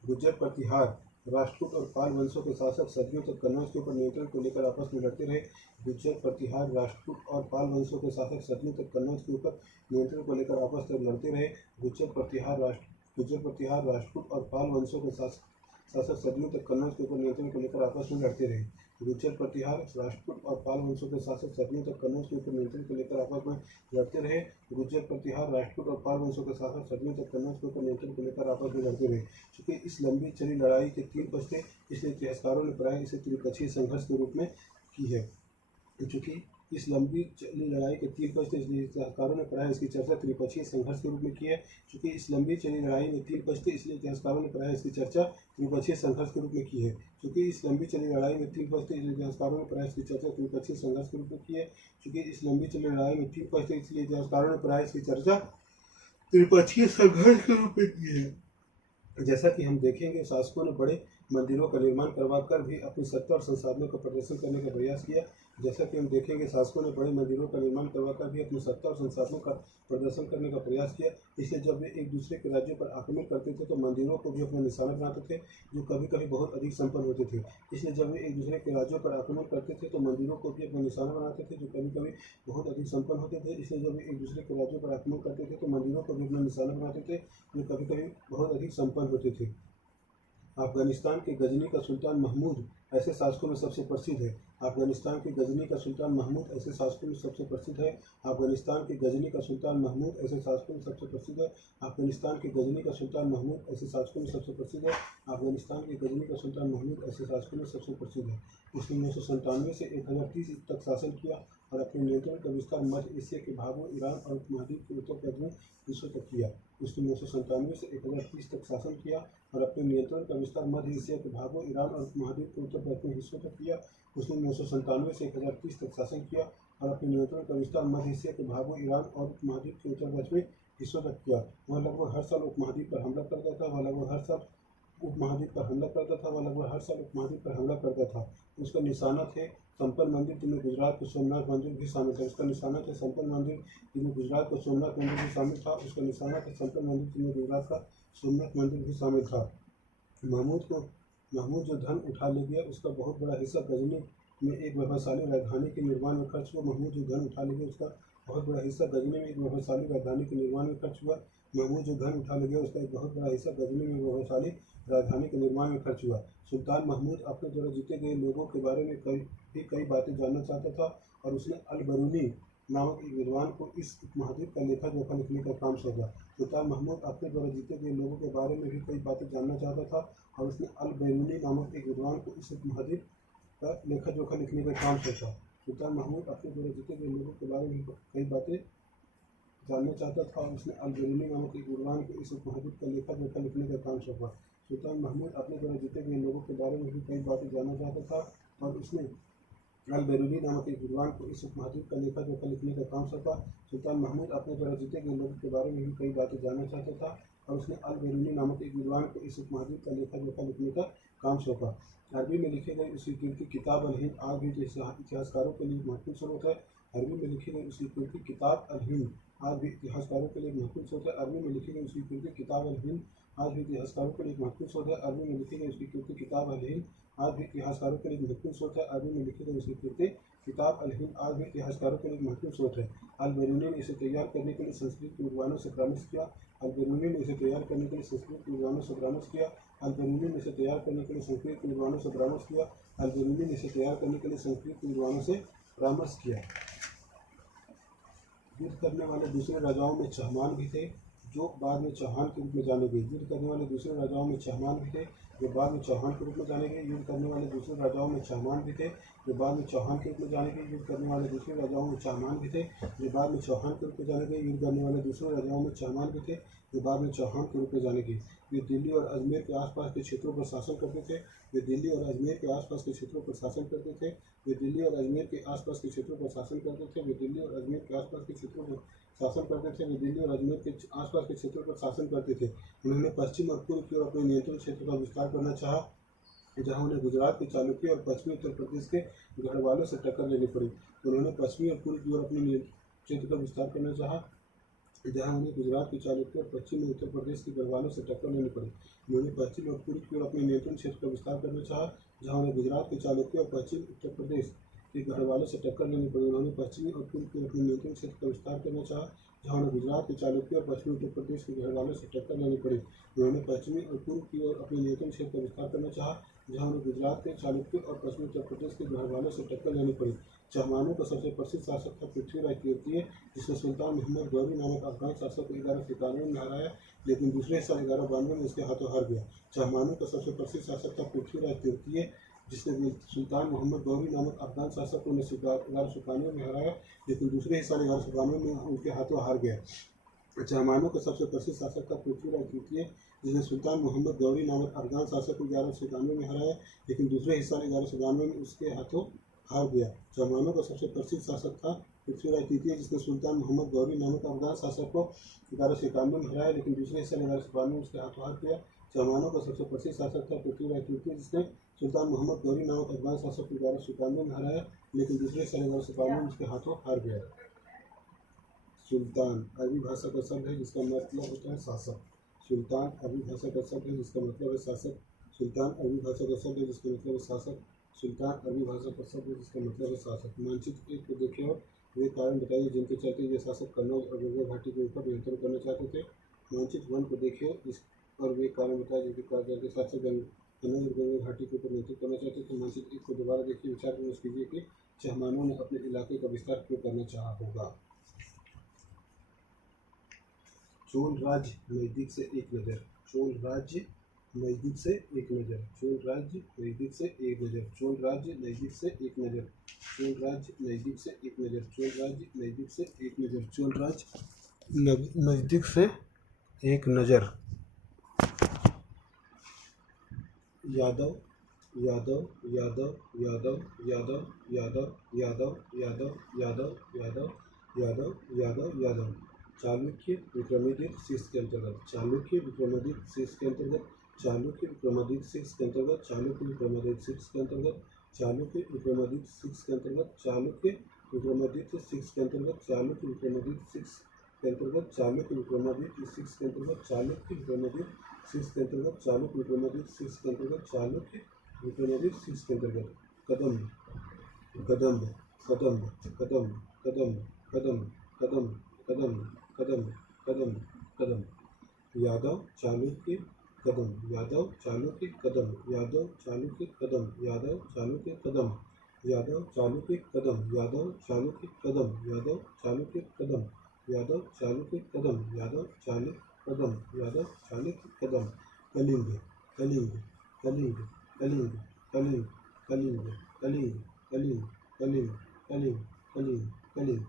गुर्जर प्रतिहार राष्ट्रकूट और पाल वंशों के शासक सदियों तक कन्नौज के ऊपर नियंत्रण को लेकर आपस में लड़ते रहे। गुर्जर प्रतिहार राष्ट्रकूट और पाल वंशों के शासक सदियों तक कन्नौज के ऊपर नियंत्रण को लेकर आपस में लड़ते रहे। गुर्जर प्रतिहार राष्ट्रकूट और पाल वंशों के शासक सदियों तक कन्नौज के ऊपर नियंत्रण को लेकर आपस में लड़ते रहे। गुर्जर प्रतिहार राष्ट्रकूट और पाल वंशों के शासक सदियों तक कन्नौज के ऊपर नियंत्रण को लेकर आपस में लड़ते रहे। गुर्जर प्रतिहार राष्ट्रकूट और पाल वंशों के शासक सदियों तक कन्नौज के ऊपर नियंत्रण को लेकर आपस में लड़ते रहे। चूंकि इस लंबी चली लड़ाई के 3 पक्ष थे, इसलिए इतिहासकारों ने प्रायः इसे त्रिपक्षीय संघर्ष के रूप में की है। चूंकि इस लंबी चली लड़ाई के 3 पक्ष थे, इसलिए इतिहासकारों ने प्रायः इसकी चर्चा त्रिपक्षीय संघर्ष के रूप में की है। चूंकि इस लंबी चली लड़ाई में 3 पक्ष थे, इसलिए इतिहासकारों ने प्रायः इसकी चर्चा त्रिपक्षीय संघर्ष के रूप में की है। चूंकि इस लंबी चली लड़ाई में 3 पक्ष थे, इसलिए इतिहासकारों ने प्रायः इसकी चर्चा त्रिपक्षीय संघर्ष के रूप में की है। चूंकि इस लंबी चली लड़ाई में 3 पक्ष थे, इसलिए इतिहासकारों ने प्रायः इसकी चर्चा त्रिपक्षीय संघर्ष के रूप में की है। जैसा कि हम देखेंगे, शासकों ने बड़े मंदिरों का निर्माण करवाकर भी अपनी सत्ता और संसाधनों का प्रदर्शन करने का प्रयास किया। जैसा कि हम देखेंगे, शासकों ने बड़े मंदिरों का निर्माण करवाकर भी अपनी सत्ता और संसाधनों का प्रदर्शन करने का प्रयास किया। इसलिए जब वे एक दूसरे के राज्यों पर आक्रमण करते थे तो मंदिरों को भी अपना निशाना बनाते थे, जो कभी कभी बहुत अधिक संपन्न होते थे। इसलिए जब वे एक दूसरे के राज्यों पर आक्रमण करते थे तो मंदिरों को भी अपना निशाना बनाते थे, जो कभी कभी बहुत अधिक संपन्न होते थे। इसलिए जब वे एक दूसरे के राज्यों पर आक्रमण करते थे तो मंदिरों को भी अपना निशाना बनाते थे, जो कभी कभी बहुत अधिक संपन्न होते थे। अफगानिस्तान के गजनी का सुल्तान महमूद ऐसे शासकों में सबसे प्रसिद्ध है। अफगानिस्तान के गजनी का सुल्तान महमूद ऐसे शासकों में सबसे प्रसिद्ध है। अफगानिस्तान के गजनी का सुल्तान महमूद ऐसे शासकों में सबसे प्रसिद्ध है। अफगानिस्तान के गजनी का सुल्तान महमूद ऐसे शासकों में सबसे प्रसिद्ध है। अफगानिस्तान के गजनी का सुल्तान महमूद ऐसे शासकों में सबसे प्रसिद्ध है। उसने 997 से 1030 तक शासन किया और अपने नियंत्रण का विस्तार मध्य एशिया के भागों, ईरान और उपमहाद्वीप के उत्तर पश्चिमी हिस्सों तक किया। उसने 997 से 1030 तक शासन किया और अपने नियंत्रण का विस्तार मध्य एशिया के भागों, ईरान और उपमहाद्वीप के उत्तर पश्चिमी हिस्सों तक किया। उसने 997 से 1030 तक शासन किया और अपने नियंत्रण का विस्तार मध्य एशिया के भागों, ईरान और उपमहाद्वीप के उत्तर पश्चिमी हिस्सों तक किया। वह लगभग हर साल उपमहाद्वीप पर हमला करता था। वह लगभग हर साल उपमहाद्वीप पर हमला करता था। वह लगभग हर साल उपमहाद्वीप पर हमला करता था। उसका निशाना थे संपन्न मंदिर, जिनमें गुजरात के सोमनाथ मंदिर भी शामिल था। उसका निशाना था संपन्न मंदिर, जिनमें गुजरात का सोमनाथ मंदिर भी शामिल था। उसका निशाना था संपन्न मंदिर, जिनमें गुजरात का सोमनाथ मंदिर भी शामिल था। महमूद जो धन उठा ले गया, उसका बहुत बड़ा हिस्सा गजनी में एक वैभवशाली राजधानी के निर्माण में खर्च हुआ। महमूद जो धन उठा ले गया, उसका बहुत बड़ा हिस्सा गजनी में एक वैभवशाली राजधानी के निर्माण में खर्च हुआ। महमूद जो धन उठा ले गया, उसका एक बहुत बड़ा हिस्सा गजनी में वैभवशाली राजधानी के निर्माण में खर्च हुआ। सुल्तान महमूद अपने द्वारा जीते गए लोगों के बारे में कई बातें जानना चाहता था और उसने अल-बरूनी नामक एक विद्वान को इस उपमहाद्वीप का लेखा जोखा लिखने का काम सौंपा। सुल्तान महमूद अपने द्वारा जीते गए लोगों के बारे में भी कई बातें जानना चाहता था और उसने अल-बरूनी नामक एक विद्वान को इस उपमहाद्वीप का लेखा जोखा लिखने का काम सौंपा। सुल्तान महमूद अपने द्वारा जीते गए लोगों के बारे में कई बातें जानना चाहता था और उसने अल-बरूनी नामक एक विद्वान को इस उपमहाद्वीप का लेखा जोखा लिखने का काम सौंपा। सुल्तान महमूद अपने द्वारा जीते गए लोगों के बारे में भी कई बातें जानना चाहता था और उसने अल-बरूनी नामक एक विद्वान को इस उपमहाद्वीप का लेखा जोखा लिखने का काम सौंपा। सुल्तान महमूद अपने द्वारा जीते गए लोगों के बारे में भी कई बातें जानना चाहता था और उसने अल-बरूनी नामक एक विद्वान को इस उपमहाद्वीप का लेखा जोखा लिखने का काम सौंपा। अरबी में लिखे गए उसकी कीर्ति किताब अल-हिंद आज भी इतिहासकारों के लिए महत्वपूर्ण स्रोत है। अरबी में लिखी गई उसकी कीर्ति किताब अल-हिंद आज भी इतिहासकारों के लिए महत्वपूर्ण स्रोत है। अरबी में लिखी गई उसकी कीर्ति किताब अल-हिंद आज भी इतिहासकारों के लिए महत्वपूर्ण स्रोत है। अरबी में लिखी गई उसकी कीर्ति किताब अल-हिंद आज भी इतिहासकारों के लिए महत्वपूर्ण स्रोत है। अरबी में लिखी गई उसकी कीर्ति किताब अल-हिंद आज भी इतिहासकारों के लिए महत्वपूर्ण स्रोत है। अल-बरूनी ने इसे तैयार करने के लिए संस्कृत के विद्वानों से परामर्श किया। अल-बरूनी ने इसे तैयार करने के लिए संस्कृत के विद्वानों से परामर्श किया। अल-बरूनी ने इसे तैयार करने के लिए संस्कृत के विद्वानों से परामर्श किया। अल-बरूनी ने इसे तैयार करने के लिए संस्कृत के विद्वानों से परामर्श किया। युद्ध करने वाले दूसरे राजाओं में चहमान भी थे, जो बाद में चौहान के रूप में जाने गए। युद्ध करने वाले दूसरे राजाओं में चहमान भी थे, जो बाद में चौहान के रूप में जाने गए। युद्ध करने वाले दूसरे राजाओं में चहमान भी थे, जो बाद में चौहान के रूप में जाने गए। युद्ध करने वाले दूसरे राजाओं में चहमान भी थे, जो बाद में चौहान के रूप में जाने गए। युद्ध करने वाले दूसरे राजाओं में चहमान भी थे, जो बाद में चौहान के रूप में जाने गए। वे दिल्ली और अजमेर के आसपास के क्षेत्रों पर शासन करते थे। वे दिल्ली और अजमेर के आसपास के क्षेत्रों पर शासन करते थे। वे दिल्ली और अजमेर के आसपास के क्षेत्रों पर शासन करते थे। वे दिल्ली और अजमेर के आसपास के क्षेत्रों पर शासन करते थे। वे दिल्ली और अजमेर के आसपास के क्षेत्रों पर शासन करते थे। उन्होंने पश्चिम और पूर्व की ओर अपने नियंत्रण क्षेत्र का विस्तार करना चाहा, जहां उन्हें गुजरात के चालुक्य और पश्चिमी उत्तर प्रदेश के गढ़वालों से टक्कर लेनी पड़ी। उन्होंने पश्चिमी और पूर्व की ओर अपने नियंत्रण क्षेत्र का विस्तार करना चाहा, जहां उन्हें गुजरात के चालुक्य और पश्चिमी उत्तर प्रदेश के गढ़वालों से टक्कर लेनी पड़ी। उन्होंने पश्चिम और पूर्व की ओर अपने नियंत्रण क्षेत्र का विस्तार करना चाहा, जहां उन्हें गुजरात के चालुक्य और पश्चिम उत्तर प्रदेश के गढ़वालों से टक्कर लेनी पड़ी। उन्होंने पश्चिमी और पूर्व की ओर अपने नियंत्रण क्षेत्र का विस्तार करना चाहा, जहां उन्हें गुजरात के चालुक्य और पश्चिमी उत्तर प्रदेश के गढ़वालों से टक्कर लेनी पड़ी। उन्होंने पश्चिमी और पूर्व की ओर अपने नियंत्रण क्षेत्र का विस्तार करना चाहा, जहां उन्हें गुजरात के चालुक्य और पश्चिमी उत्तर प्रदेश के गढ़वालों से टक्कर लेनी पड़ी। चहमानों का सबसे प्रसिद्ध शासक था पृथ्वीराज तृतीय, जिसने सुल्तान मोहम्मद गौरी नामक अफगान शासक को 1191 में हराया, लेकिन दूसरे साल 1192 में उसके हाथों हार गया। चहमानों का सबसे प्रसिद्ध शासक था पृथ्वीराज तृतीय, जिसने सुल्तान मोहम्मद गौरी नामक अफगान शासक को 1191 में हराया, लेकिन दूसरे ही साल 1192 में उनके हाथों हार गया। चहमानों का सबसे प्रसिद्ध शासक था पृथ्वीराज तृतीय, जिसने सुल्तान मोहम्मद गौरी नामक अफगान शासक को 1191 में हराया, लेकिन दूसरे ही साल 1192 में उसके हाथों हार गया। चहमानों का सबसे प्रसिद्ध शासक था पृथ्वीराज तृतीय, जिसने सुल्तान मोहम्मद गौरी नामक अफगान शासक को 1191 में हराया, लेकिन दूसरे ही साल 1192 में उसके हाथों हार गया। चहमानों का सबसे प्रसिद्ध शासक था पृथ्वीराज तृतीय, जिसने सुल्तान मोहम्मद गौरी नामक अफगान शासक को 1191 में हराया, लेकिन दूसरे साल 1192 में उसके हाथों हार गया। सुल्तान अरबी भाषा का शब्द है जिसका मतलब होता है शासक। सुल्तान अरबी भाषा का शब्द है जिसका मतलब है शासक। सुल्तान अरबी भाषा का शब्द है जिसका मतलब है शासक। सुल्तान अरबी भाषा का शब्द है जिसका मतलब है शासक। मानचित्र 1 को देखें और वे कारण बताइए जिनके चलते ये शासक कन्नौज और गंगा घाटी के ऊपर नियंत्रण करना चाहते थे। मानचित्र 1 को देखें और वे कारण बताइए जिनके चलते शासक कन्नौज और गंगा घाटी के ऊपर नियंत्रण करना चाहते थे। मानचित्र 1 को दोबारा देखिए, विचार विमर्श कीजिए कि चहमानों ने अपने इलाके का विस्तार क्यों करना चाहा होगा। चोल राज्य नजदीक से एक नज़र। चोल राज्य नजदीक से एक नज़र। चोल राज्य नजदीक से एक नज़र। चोल राज्य नजदीक से एक नज़र। चोल राज्य नजदीक से एक नज़र। चोल राज्य नजदीक से एक नज़र। चोल राज्य नजदीक से एक नज़र। यादव यादव यादव यादव यादव यादव यादव यादव यादव यादव यादव यादव यादव। चालुक्य विक्रमादित्य शीर्ष के अंतर्गत। चालुक्य विक्रमादित्य शीर्ष के अंतर्गत। चालुक्य विक्रमादित्य शीर्ष के अंतर्गत। चालुक्य विक्रमादित्य शीर्ष के अंतर्गत। चालुक्य विक्रमादित्य शीर्ष के अंतर्गत। चालुक्य विक्रमादित्य शीर्ष के अंतर्गत। चालुक्य विक्रमादित्य शीर्ष के अंतर्गत। चालुक्य विक्रमादित्य शीर्ष के अंतर्गत। चालुक्य विक्रमादित्य शीर्ष के अंतर्गत। चालुक्य विक्रमादित्य शीर्ष के अंतर्गत। चालुक्य विक्रमादित्य शीर्ष के अंतर्गत। कदम्ब कदम्ब कदम्ब कदम्ब कदम्ब कदम्ब कदम्ब कदम्ब कदम्ब कदम्ब कदम्ब। यादव चालुक्य कदम्ब। यादव चालुक्य कदम्ब। यादव चालुक्य कदम्ब। यादव चालुक्य कदम्ब। यादव चालुक्य कदम्ब। यादव चालुक्य कदम्ब। यादव चालुक्य कदम्ब। यादव चालुक्य कदम्ब। यादव चालुक्य कदम्ब। यादव चालुक्य कदम्ब। कलिंग कलिंग कलिंग कलिंग कलिंग कलिंग कलिंग कलिंग कलिंग कलिंग कलिंग कलिंग।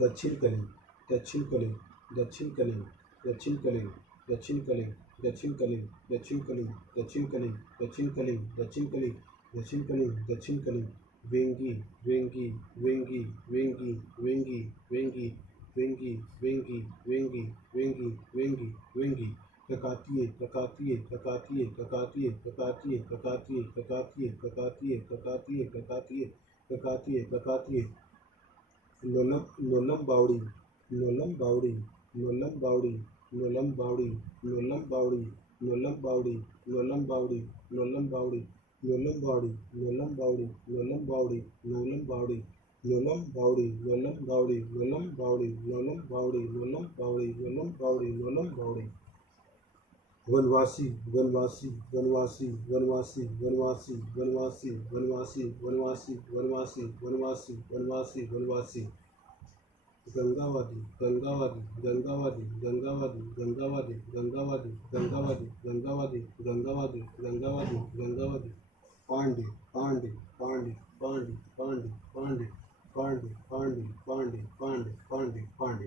दक्षिण कलिंग दक्षिण कलिंग दक्षिण कलिंग दक्षिण कलिंग दक्षिण कलिंग दक्षिण कलिंग दक्षिण कलिंग दक्षिण कलिंग दक्षिण कलिंग दक्षिण कलिंग दक्षिण कलिंग दक्षिण कलिंग। वेंगी वेंगी वेंगी वेंगी वेंगी वेंगी वेंगी वेंगी वेंगी वेंगी वेंगी वेंगी। ककातीय ककातीय ककातीय ककातीय ककातीय ककातीय ककातीय ककातीय ककातीय ककातीय ककातीय ककातीय। नोलम नोलम बावड़ी नोलम बावड़ी नोलम बावड़ी नोलम बावड़ी नोलम बावड़ी नोलम बावड़ी नोलम बावड़ी नोलम बावड़ी नोलम बावड़ी नोलम बावड़ी नोलम बावड़ी नोलम बावड़ी नोलम बावड़ी नोलम बावड़ी नोलम बावड़ी नोलम बावड़ी नोलम बावड़ी नोलम बावड़ी नोलम बावड़ी। वनवासी वनवासी वनवासी वनवासी वनवासी वनवासी वनवासी वनवासी वनवासी वनवासी वनवासी वनवासी। गंगावादी गंगावादी गंगावादी गंगावादी गंगावादी गंगावादी गंगावादी गंगावादी गंगावादी गंगावादी गंगावादी पांडे पांडे पांडे पांडे पांडे पांडे पांडे पांडे पांडे पांडे पांडे पांडे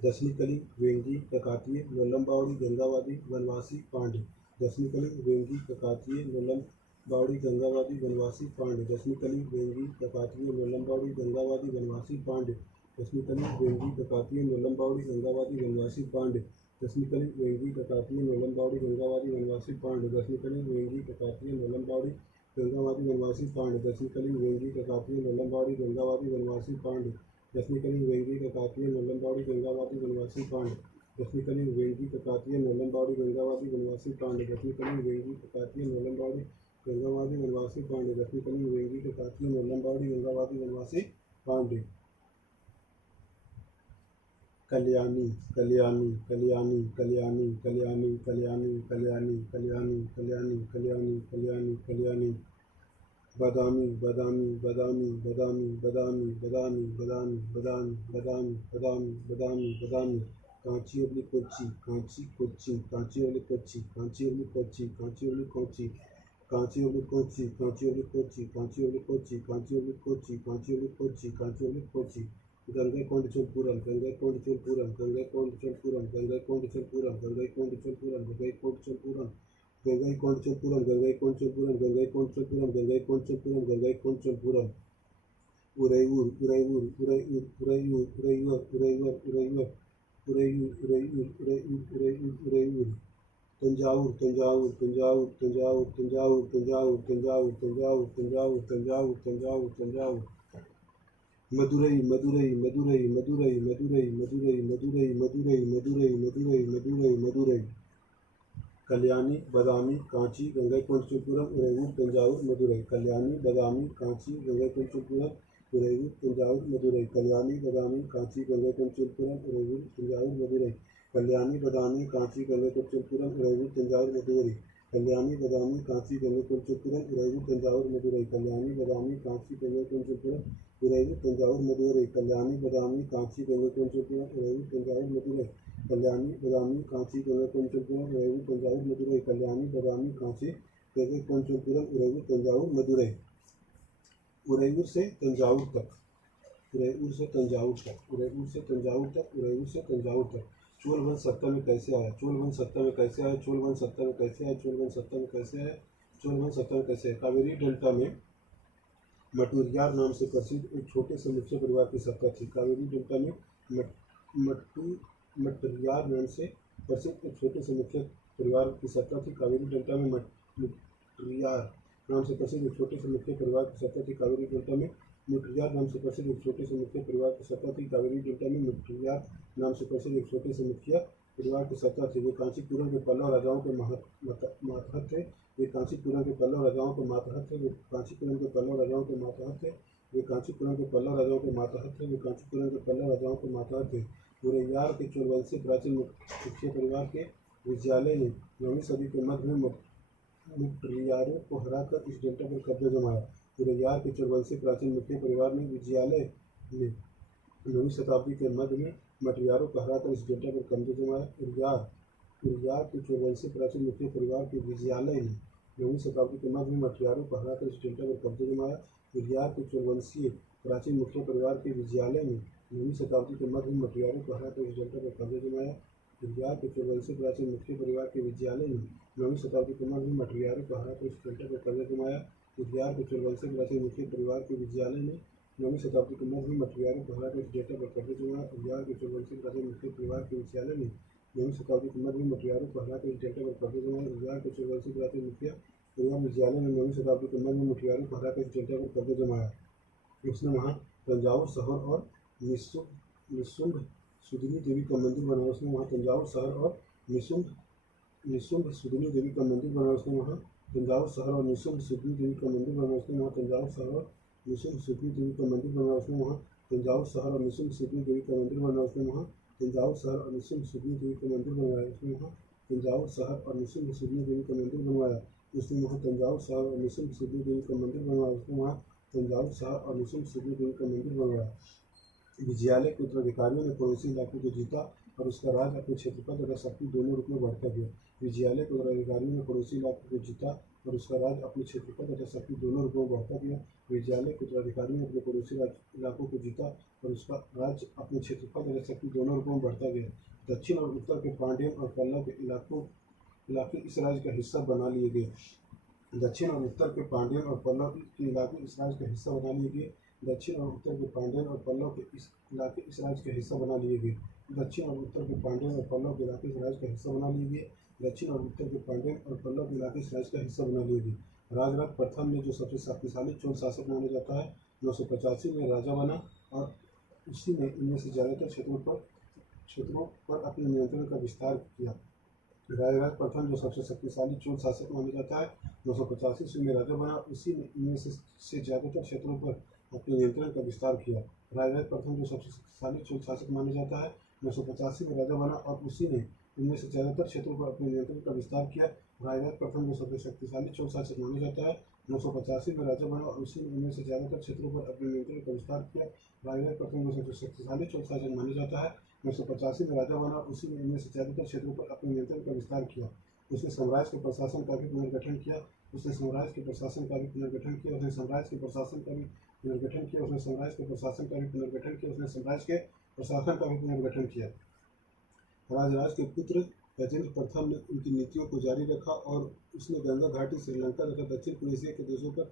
दसवीं कली वेंगी ककातीय नोलम बावड़ी गंगावादी वनवासी पांडे दसवीं कली वेंगी ककातीय नोलम बावड़ी गंगावादी वनवासी पांडे दसवीं कली वेंगी ककातीय नोलम बावड़ी गंगावादी वनवासी पांडे दसवीं कली वेंगी ककातीय नोलम बावड़ी गंगावादी वनवासी पांडे दसवीं कली वेंगी ककातीय नोलम बावड़ी गंगावादी वनवासी पांडे दसवीं कली वेंगी ककातीय नोलम बावड़ी गंगावादी वनवासी पांडे दसवीं कली वेंगी ककातीय नोलम बावड़ी गंगावादी वनवासी पांडे दसवीं कली वेंगी ककातीय नोलम बावड़ी गंगावादी वनवासी पांडे दसवीं कली वेंगी ककातीय नोलम बावड़ी गंगावादी वनवासी पांडे दसवीं कली वेंगी ककातीय नोलम बावड़ी गंगावादी वनवासी पांडे दसवीं कली वेंगी ककातीय नोलम बावड़ी गंगावादी वनवासी पांडे कल्याणी कल्याणी कल्याणी कल्याणी कल्याणी कल्याणी कल्याणी कल्याणी कल्याणी कल्याणी कल्याणी कल्याणी बादामी बादामी बादामी बादामी बादामी बादामी बादामी बादामी बादामी बादामी बादामी बादामी कांची वाली कोची कांची कोची कांची वाली कोची कांची वाली कोची कांची वाली कोची कांची वाली कोची कांची वाली कोची कांची वाली कोची कांची वाली कोची कांची वाली कोची कांची वाली कोची गंगा कोंडचलपुरम गंगा कोंडचलपुरम गंगा कोंडचलपुरम गंगा कोंडचलपुरम गंगा कोंडचलपुरम गंगा कोंडचलपुरम गंगा कोंडचलपुरम गंगा कोंडचलपुरम गंगा कोंडचलपुरम गंगा कोंडचलपुरम गंगा कोंडचलपुरम उरैयूर उरैयूर उरैयूर उरैयूर उरैयूर उरैयूर उरैयूर उरैयूर उरैयूर उरैयूर उरैयूर उरैयूर तंजावुर तंजावुर तंजावुर तंजावुर तंजावुर तंजावुर तंजावुर तंजावुर तंजावुर तंजावुर तंजावुर तंजावुर मदुरई मदुरई मदुरई मदुरई मदुरई मदुरई मदुरई मदुरई मदुरई मदुरई मदुरई मदुरई कल्याणी बादामी कांची गंगा कोंडचलपुरम उरैयूर तंजावुर मदुरई कल्याणी बादामी कांची गंगा कोंडचलपुरम उरैयूर तंजावुर मदुरई कल्याणी बादामी कांची गंगा कोंडचलपुरम उरैयूर तंजावुर मदुरई कल्याणी बादामी कांची गंगा कोंडचलपुरम उरैयूर तंजावुर मदुरई कल्याणी बादामी कांची गंगा कोंडचलपुरम उरैयूर तंजावुर मदुरई कल्याणी बादामी कांची गंगा कोंडचलपुरम उरैयूर तंजावुर मदुरई कल्याणी बादामी कांची गंगा कोंडचलपुरम उरैयूर तंजावुर मदुरई कल्याणी बादामी कांची गंगा कोंडचलपुरम उरैयूर तंजावुर मदुरई कल्याणी बादामी कांची गंगा कोंडचलपुरम उरैयूर तंजावुर मदुरई उरैयूर से तंजावुर तक उरैयूर से तंजावुर तक उरैयूर से तंजावुर तक उरैयूर से तंजावुर तक चोल वंश सत्ता में कैसे आया चोल वंश सत्ता में कैसे आया चोल वंश सत्ता में कैसे आया चोल वंश सत्ता में कैसे आया चोल वंश सत्ता में कैसे आया कावेरी डेल्टा में मटुरियार नाम से प्रसिद्ध एक छोटे से मुख्य परिवार की सत्ता थी कावेरी डेल्टा में मटुरियार नाम से प्रसिद्ध एक छोटे से मुख्य परिवार की सत्ता थी कावेरी डेल्टा में मटुरियार नाम से प्रसिद्ध एक छोटे से मुख्य परिवार की सत्ता थी कावेरी डेल्टा में मटुरियार नाम से प्रसिद्ध एक छोटे से मुख्य परिवार की सत्ता थी कावेरी डेल्टा में मटुरियार नाम से प्रसिद्ध एक छोटे से मुख्य परिवार की सत्ता थी वे कांचीपुरम के पल्लव राजाओं के मातहत थे वे कांचीपुरम के पल्लव राजाओं के मातहत थे वे कांचीपुरम के पल्लव राजाओं के मातहत थे वे कांचीपुरम के पल्लव राजाओं के मातहत थे वे कांचीपुरम के पल्लव राजाओं के मातहत थे उरैयार के चोलवंशी प्राचीन मुख्य परिवार के विजयालय ने 9वीं सदी के मध्य में मुटरियारों को हराकर इस डेल्टा पर कब्जा जमाया उरैयार के चोलवंशी प्राचीन मुख्य परिवार ने विजयालय ने 9वीं शताब्दी के मध्य में मटरियारों को हराकर इस डेल्टा पर कब्जा जमाया उरैयार के चोलवंशी प्राचीन मुख्य परिवार के विजयालय ने 9वीं शताब्दी के मध्य में मटरियारों को हराकर इस डेल्टा पर कब्जा जमाया उरैयार के चोलवंशीय प्राचीन मुख्य परिवार के विजयालय ने 9वीं शताब्दी के मध्य में मटरियारों को हराकर इस डेल्टा पर कब्जा जमाया उरैयार के चोलवंशी प्राचीन मुख्य परिवार के विजयालय ने 9वीं शताब्दी के मध्य में मटरियारों को हराकर इस डेल्टा पर कब्जा जमाया उरैयार के चोलवंशी प्राचीन मुख्य परिवार के विजयालय ने 9वीं शताब्दी के मध्य में मटरियारों को हराकर इस डेल्टा पर कब्जा जमाया उरैयार के चोलवंशी प्राचीन मुख्य परिवार के विजयालय ने 9वीं शताब्दी के मध्य में मटरियारों को हराकर इस डेल्टा पर कब्जा जमाया उरैयार के चोलवंशी प्राचीन मुख्य परिवार विजयालय ने 9वीं शताब्दी के मध्य में मटरियारों को हराकर इस डेल्टा पर कब्जा जमाया उसने वहाँ तंजावुर शहर और निशुंभ सुदिनी देवी का मंदिर बनाया उसने वहाँ तंजावुर शहर और निशुंभ सुदिनी देवी का मंदिर बनाया उसने वहाँ तंजावुर शहर और निशुंभ सुदिनी देवी का मंदिर बनाया उसने वहाँ तंजावुर शहर और निशुंभ सुदिनी देवी का मंदिर बनाया उसने वहाँ तंजावुर शहर और निशुंभ सुदिनी देवी का मंदिर बनाया उसने वहाँ तंजावुर शहर और निशुंभ सुदिनी देवी का मंदिर बनवाया उसने वहाँ तंजावुर शहर और निशुंभ सुदिनी देवी का मंदिर बनवाया उसने वहाँ तंजावुर शहर और निशुंभ सुदिनी देवी का मंदिर बनवाया उसने वहाँ तंजावुर शहर और निशुंभ सुदिनी देवी का मंदिर बनवाया विजयालय के उत्तराधिकारियों ने पड़ोसी इलाकों को जीता और उसका राज अपने क्षेत्रफल तथा शक्ति दोनों रूप में बढ़ता गया। विजयालय के उत्तराधिकारियों ने पड़ोसी इलाकों को जीता और उसका राज अपने क्षेत्रफल तथा शक्ति दोनों रूपों में बढ़ता गया। विजयालय के उत्तराधिकारियों ने अपने पड़ोसी इलाकों को जीता और उसका राज अपने क्षेत्रफल तथा शक्ति दोनों रूपों में बढ़ता गया। दक्षिण और उत्तर के पांड्यन और पल्लव के इलाके इस राज्य का हिस्सा बना लिए गए। दक्षिण और उत्तर के पांड्यन और पल्लव के इलाके इस राज्य का हिस्सा बना लिए गए। दक्षिण और उत्तर के पांड्यन और पल्लव के इलाके इस राज्य का हिस्सा बना लिए गए। दक्षिण और उत्तर के पांड्यन और पल्लव के इलाके इस राज्य का हिस्सा बना लिए गए। दक्षिण और उत्तर के पांड्यन और पल्लव के इलाके इस राज्य का हिस्सा बना लिए गए। राजराज प्रथम ने जो सबसे शक्तिशाली चोल शासक माना जाता है 985 में राजा बना और उसी ने इनमें से ज़्यादातर क्षेत्रों पर अपने नियंत्रण का विस्तार किया। राजराज प्रथम जो सबसे शक्तिशाली चोल शासक माना जाता है 985 ईस्वी में राजा बना, उसी ने इनमें से ज़्यादातर क्षेत्रों पर अपने नियंत्रण का विस्तार किया। राजराज प्रथम जो सबसे शक्तिशाली चोल शासक माना जाता है 985 में राजा बना और उसी ने इनमें से ज़्यादातर क्षेत्रों पर अपने नियंत्रण का विस्तार किया। राजराज प्रथम जो सबसे शक्तिशाली चोल शासक माना जाता है 985 में राजा बना और उसी ने इनमें से ज़्यादातर क्षेत्रों पर अपने नियंत्रण का विस्तार किया। राजराज प्रथम जो सबसे शक्तिशाली चोल शासक माना जाता है 985 में राजा बना, उसी ने इनमें से ज़्यादातर क्षेत्रों पर अपने नियंत्रण का विस्तार किया। उसने साम्राज्य के प्रशासन का भी पुनर्गठन किया। उसने साम्राज्य के प्रशासन का भी पुनर्गठन किया। उसने साम्राज्य के प्रशासन का भी पुनर्गठन किया। उसने साम्राज्य के प्रशासन का भी पुनर्गठन किया। उसने साम्राज्य के प्रशासन का भी पुनर्गठन किया। राजराज के पुत्र राजेंद्र प्रथम ने उनकी नीतियों को जारी रखा और उसने गंगा घाटी, श्रीलंका तथा दक्षिण पूर्व एशिया के देशों पर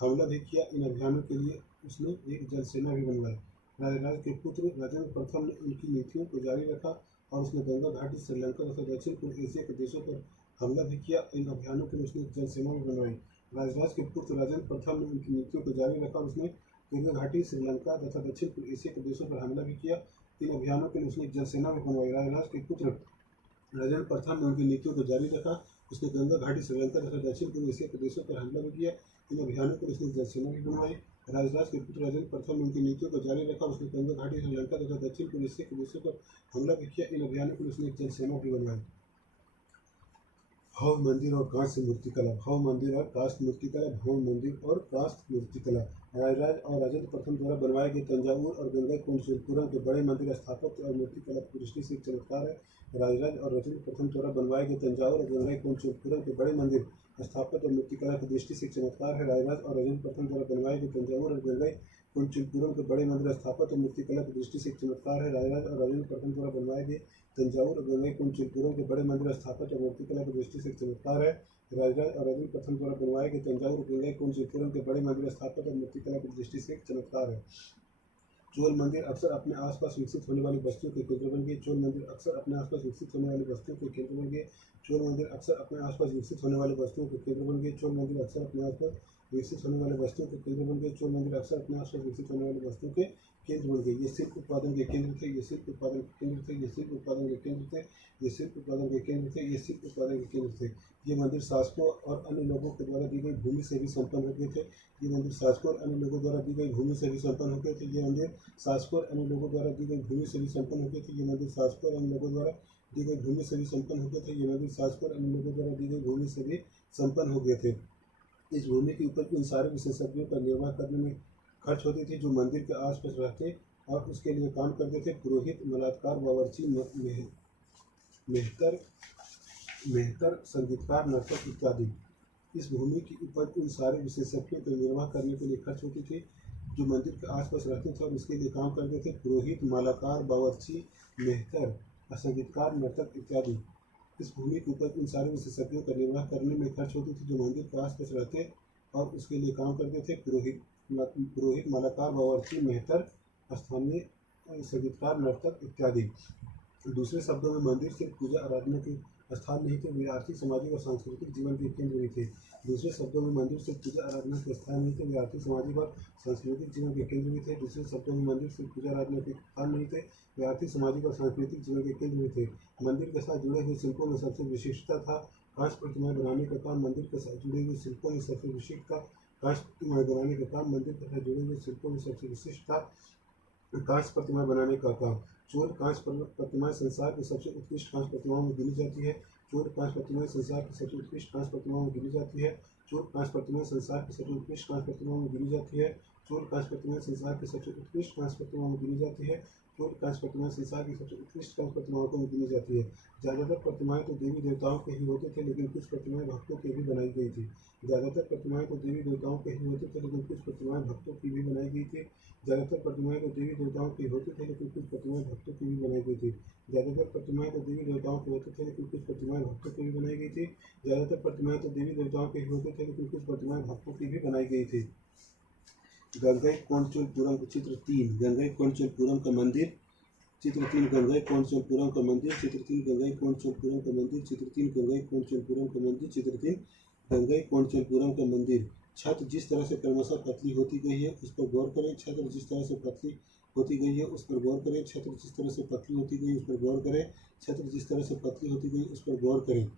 हमला भी किया। इन अभियानों के लिए उसने एक जल सेना भी बनवाई। राजराज के पुत्र राजेंद्र प्रथम ने उनकी नीतियों को जारी रखा और उसने गंगा घाटी, श्रीलंका तथा दक्षिण पूर्व एशिया के देशों पर हमला भी किया। इन अभियानों के लिए उसने एक जल सेना भी बनवाई। राजराज के पुत्र राजेंद्र प्रथम ने उनकी नीतियों को जारी रखा और उसने गंगा घाटी, श्रीलंका तथा दक्षिण पूर्व एशिया के देशों पर हमला भी किया। इन अभियानों के लिए उसने एक जल सेना भी बनवाई। राजराज के पुत्र राजेंद्र प्रथम ने उनकी नीतियों को जारी रखा, उसने गंगा घाटी, श्रीलंका तथा दक्षिण पूर्व एशिया के देशों पर हमला भी किया। इन अभियानों के लिए उसने जल सेना भी बनवाई। राजराज के पुत्र राजेंद्र प्रथम ने उनकी नीतियों को जारी रखा, उसने गंगा घाटी, श्रीलंका तथा दक्षिण पूर्व एशिया के देशों पर हमला भी किया। इन अभियानों के लिए उसने एक जल सेना भी बनवाई। भव्य मंदिर और कांस्य मूर्तिकला। भव्य मंदिर और कांस्य मूर्तिकला। भव्य मंदिर और कांस्य मूर्तिकला। राजराज और राजेंद्र प्रथम द्वारा बनवाए गए तंजावुर और गंगईकोंडचोलपुरम के बड़े मंदिर स्थापत्य और मूर्तिकला की दृष्टि से एक चमत्कार है। राजराज और राजेंद्र प्रथम द्वारा बनवाए गए तंजावुर और गंगईकोंडचोलपुरम के बड़े मंदिर स्थापत्य और मूर्तिकला की दृष्टि से एक चमत्कार है। राजराज और राजेंद्र प्रथम द्वारा बनवाए गए तंजावुर और गंगईकोंडचोलपुरम के बड़े मंदिर स्थापत्य और मूर्तिकला की दृष्टि से एक चमत्कार है। राजराज और राजेंद्र प्रथम द्वारा बनवाए गए तंजावुर और गंगईकोंडचोलपुरम के बड़े मंदिर स्थापत्य और मूर्तिकला की दृष्टि से एक चमत्कार है। राजराज और राजेंद्र प्रथम द्वारा बनवाए गए तंजावुर और गंगईकोंडचोलपुरम के बड़े मंदिर स्थापत्य और मूर्तिकला की दृष्टि से एक चमत्कार है। चोल मंदिर अक्सर अपने आसपास विकसित होने वाली वस्तुओं के केंद्र बन गए। चोल मंदिर अक्सर अपने आसपास विकसित होने वाली वस्तुओं के केंद्र बन गए। चोल मंदिर अक्सर अपने आसपास विकसित होने वाली वस्तुओं के केंद्र बन गए। चोल मंदिर अक्सर अपने आसपास विकसित होने वाली वस्तुओं के केंद्र बन गए। चोल मंदिर अक्सर अपने आसपास विकसित होने वाली वस्तुओं के केंद्र बन गए। ये सिल्क उत्पादन के केंद्र थे। ये सिल्क उत्पादन के केंद्र थे। ये सिल्क उत्पादन के केंद्र थे। ये सिल्क उत्पादन के केंद्र थे। ये सिल्क उत्पादन के केंद्र थे। ये मंदिर शासकों और अन्य लोगों के द्वारा दी गई भूमि से भी संपन्न हो गए थे। ये मंदिर शासकों और अन्य लोगों द्वारा दी गई भूमि से भी संपन्न हो गए थे। ये मंदिर शासकों और अन्य लोगों द्वारा दी गई भूमि से भी संपन्न हो गए थे। ये मंदिर शासकों और अन्य लोगों द्वारा दी गई भूमि से भी संपन्न हो गए थे। ये मंदिर शासकों और अन्य लोगों द्वारा दी गई भूमि से भी संपन्न हो गए थे। इस भूमि की उपज उन सारे विशेषज्ञों का निर्माण करने में खर्च होती थी जो मंदिर के आसपास रहते और उसके लिए काम करते थे। पुरोहित, मलातकार, बावर्ची, मेहतर, संगीतकार, नर्तक इत्यादि। इस भूमि की उपज उन सारे विशेषज्ञों के निर्वाह करने के लिए खर्च होती थी जो मंदिर के आसपास रहते थे और उसके लिए काम करते थे। पुरोहित, मालाकार, बावर्ची, मेहतर, संगीतकार, नर्तक इत्यादि। इस भूमि की उपज उन सारे विशेषज्ञों का निर्वाह करने में खर्च होती थी जो मंदिर के आसपास रहते और उसके लिए काम करते थे। पुरोहित, मालाकार, बावर्ची, मेहतर, स्थानीय संगीतकार, नर्तक इत्यादि। दूसरे शब्दों में मंदिर सिर्फ पूजा आराधना के स्थान नहीं थे, वे आर्थिक, सामाजिक और सांस्कृतिक जीवन के केंद्र भी थे। दूसरे शब्दों में मंदिर सिर्फ पूजा आराधना के स्थान नहीं थे, वे आर्थिक, सामाजिक और सांस्कृतिक जीवन के केंद्र भी थे। दूसरे शब्दों में मंदिर सिर्फ पूजा आराधना के स्थान नहीं थे, वे आर्थिक, सामाजिक और सांस्कृतिक जीवन के केंद्र भी थे। मंदिर के साथ जुड़े हुए शिल्पों में सबसे विशिष्टता था कांस्य प्रतिमाएं बनाने का काम। मंदिर के साथ जुड़े हुए शिल्पों में सबसे विशिष्ट था कांस्य प्रतिमाएं बनाने का काम। मंदिर के साथ जुड़े हुए शिल्पों में सबसे विशिष्ट था कांस्य प्रतिमा बनाने का काम। चोल कांस्य प्रतिमाएं संसार की सबसे उत्कृष्ट कांस्य प्रतिमाओं में गिनी जाती है। चोल कांस्य प्रतिमाएं संसार की सबसे उत्कृष्ट कांस्य प्रतिमाओं में गिनी जाती है। चोल कांस्य प्रतिमाएं संसार की सबसे उत्कृष्ट कांस्य प्रतिमाओं में गिनी जाती है। चोल कांस्य प्रतिमाएं संसार की सबसे उत्कृष्ट कांस्य प्रतिमाओं में गिनी जाती है। चोल कांस्य प्रतिमाएं संसार की सबसे उत्कृष्ट कांस्य प्रतिमाओं में गिनी जाती है। ज़्यादातर प्रतिमाएं तो देवी देवताओं के ही होते थे, लेकिन कुछ प्रतिमाएं भक्तों की भी बनाई गई थी। ज़्यादातर प्रतिमाएं तो देवी देवताओं के ही होते थे, लेकिन कुछ प्रतिमाएं भक्तों की भी बनाई गई थी। ज़्यादातर प्रतिमाएं तो देवी देवताओं के होते थे, लेकिन कुछ प्रतिमाएं भक्तों की भी बनाई गई थी। ज़्यादातर प्रतिमाएं तो देवी देवताओं के होते थे, लेकिन कुछ प्रतिमाएं भक्तों की भी बनाई गई थी। ज़्यादातर प्रतिमाएं तो देवी देवताओं के ही होते थे, लेकिन कुछ प्रतिमाएं भक्तों की भी बनाई गई थी। गंगईकोंडचोलपुरम चित्र 3 गंगईकोंडचोलपुरम का मंदिर। चित्र 3 गंगईकोंडचोलपुरम का मंदिर। चित्र 3 गंगईकोंडचोलपुरम का मंदिर। चित्र 3 गंगईकोंडचोलपुरम का मंदिर। चित्र 3 गंगईकोंडचोलपुरम का मंदिर। छत जिस तरह से क्रमशः पतली होती गई है उस पर गौर करें। छत जिस तरह से पतली होती गई है उस पर गौर करें। छत जिस तरह से पतली होती गई उस पर गौर करें। छत जिस तरह से पतली होती गई उस पर गौर करें।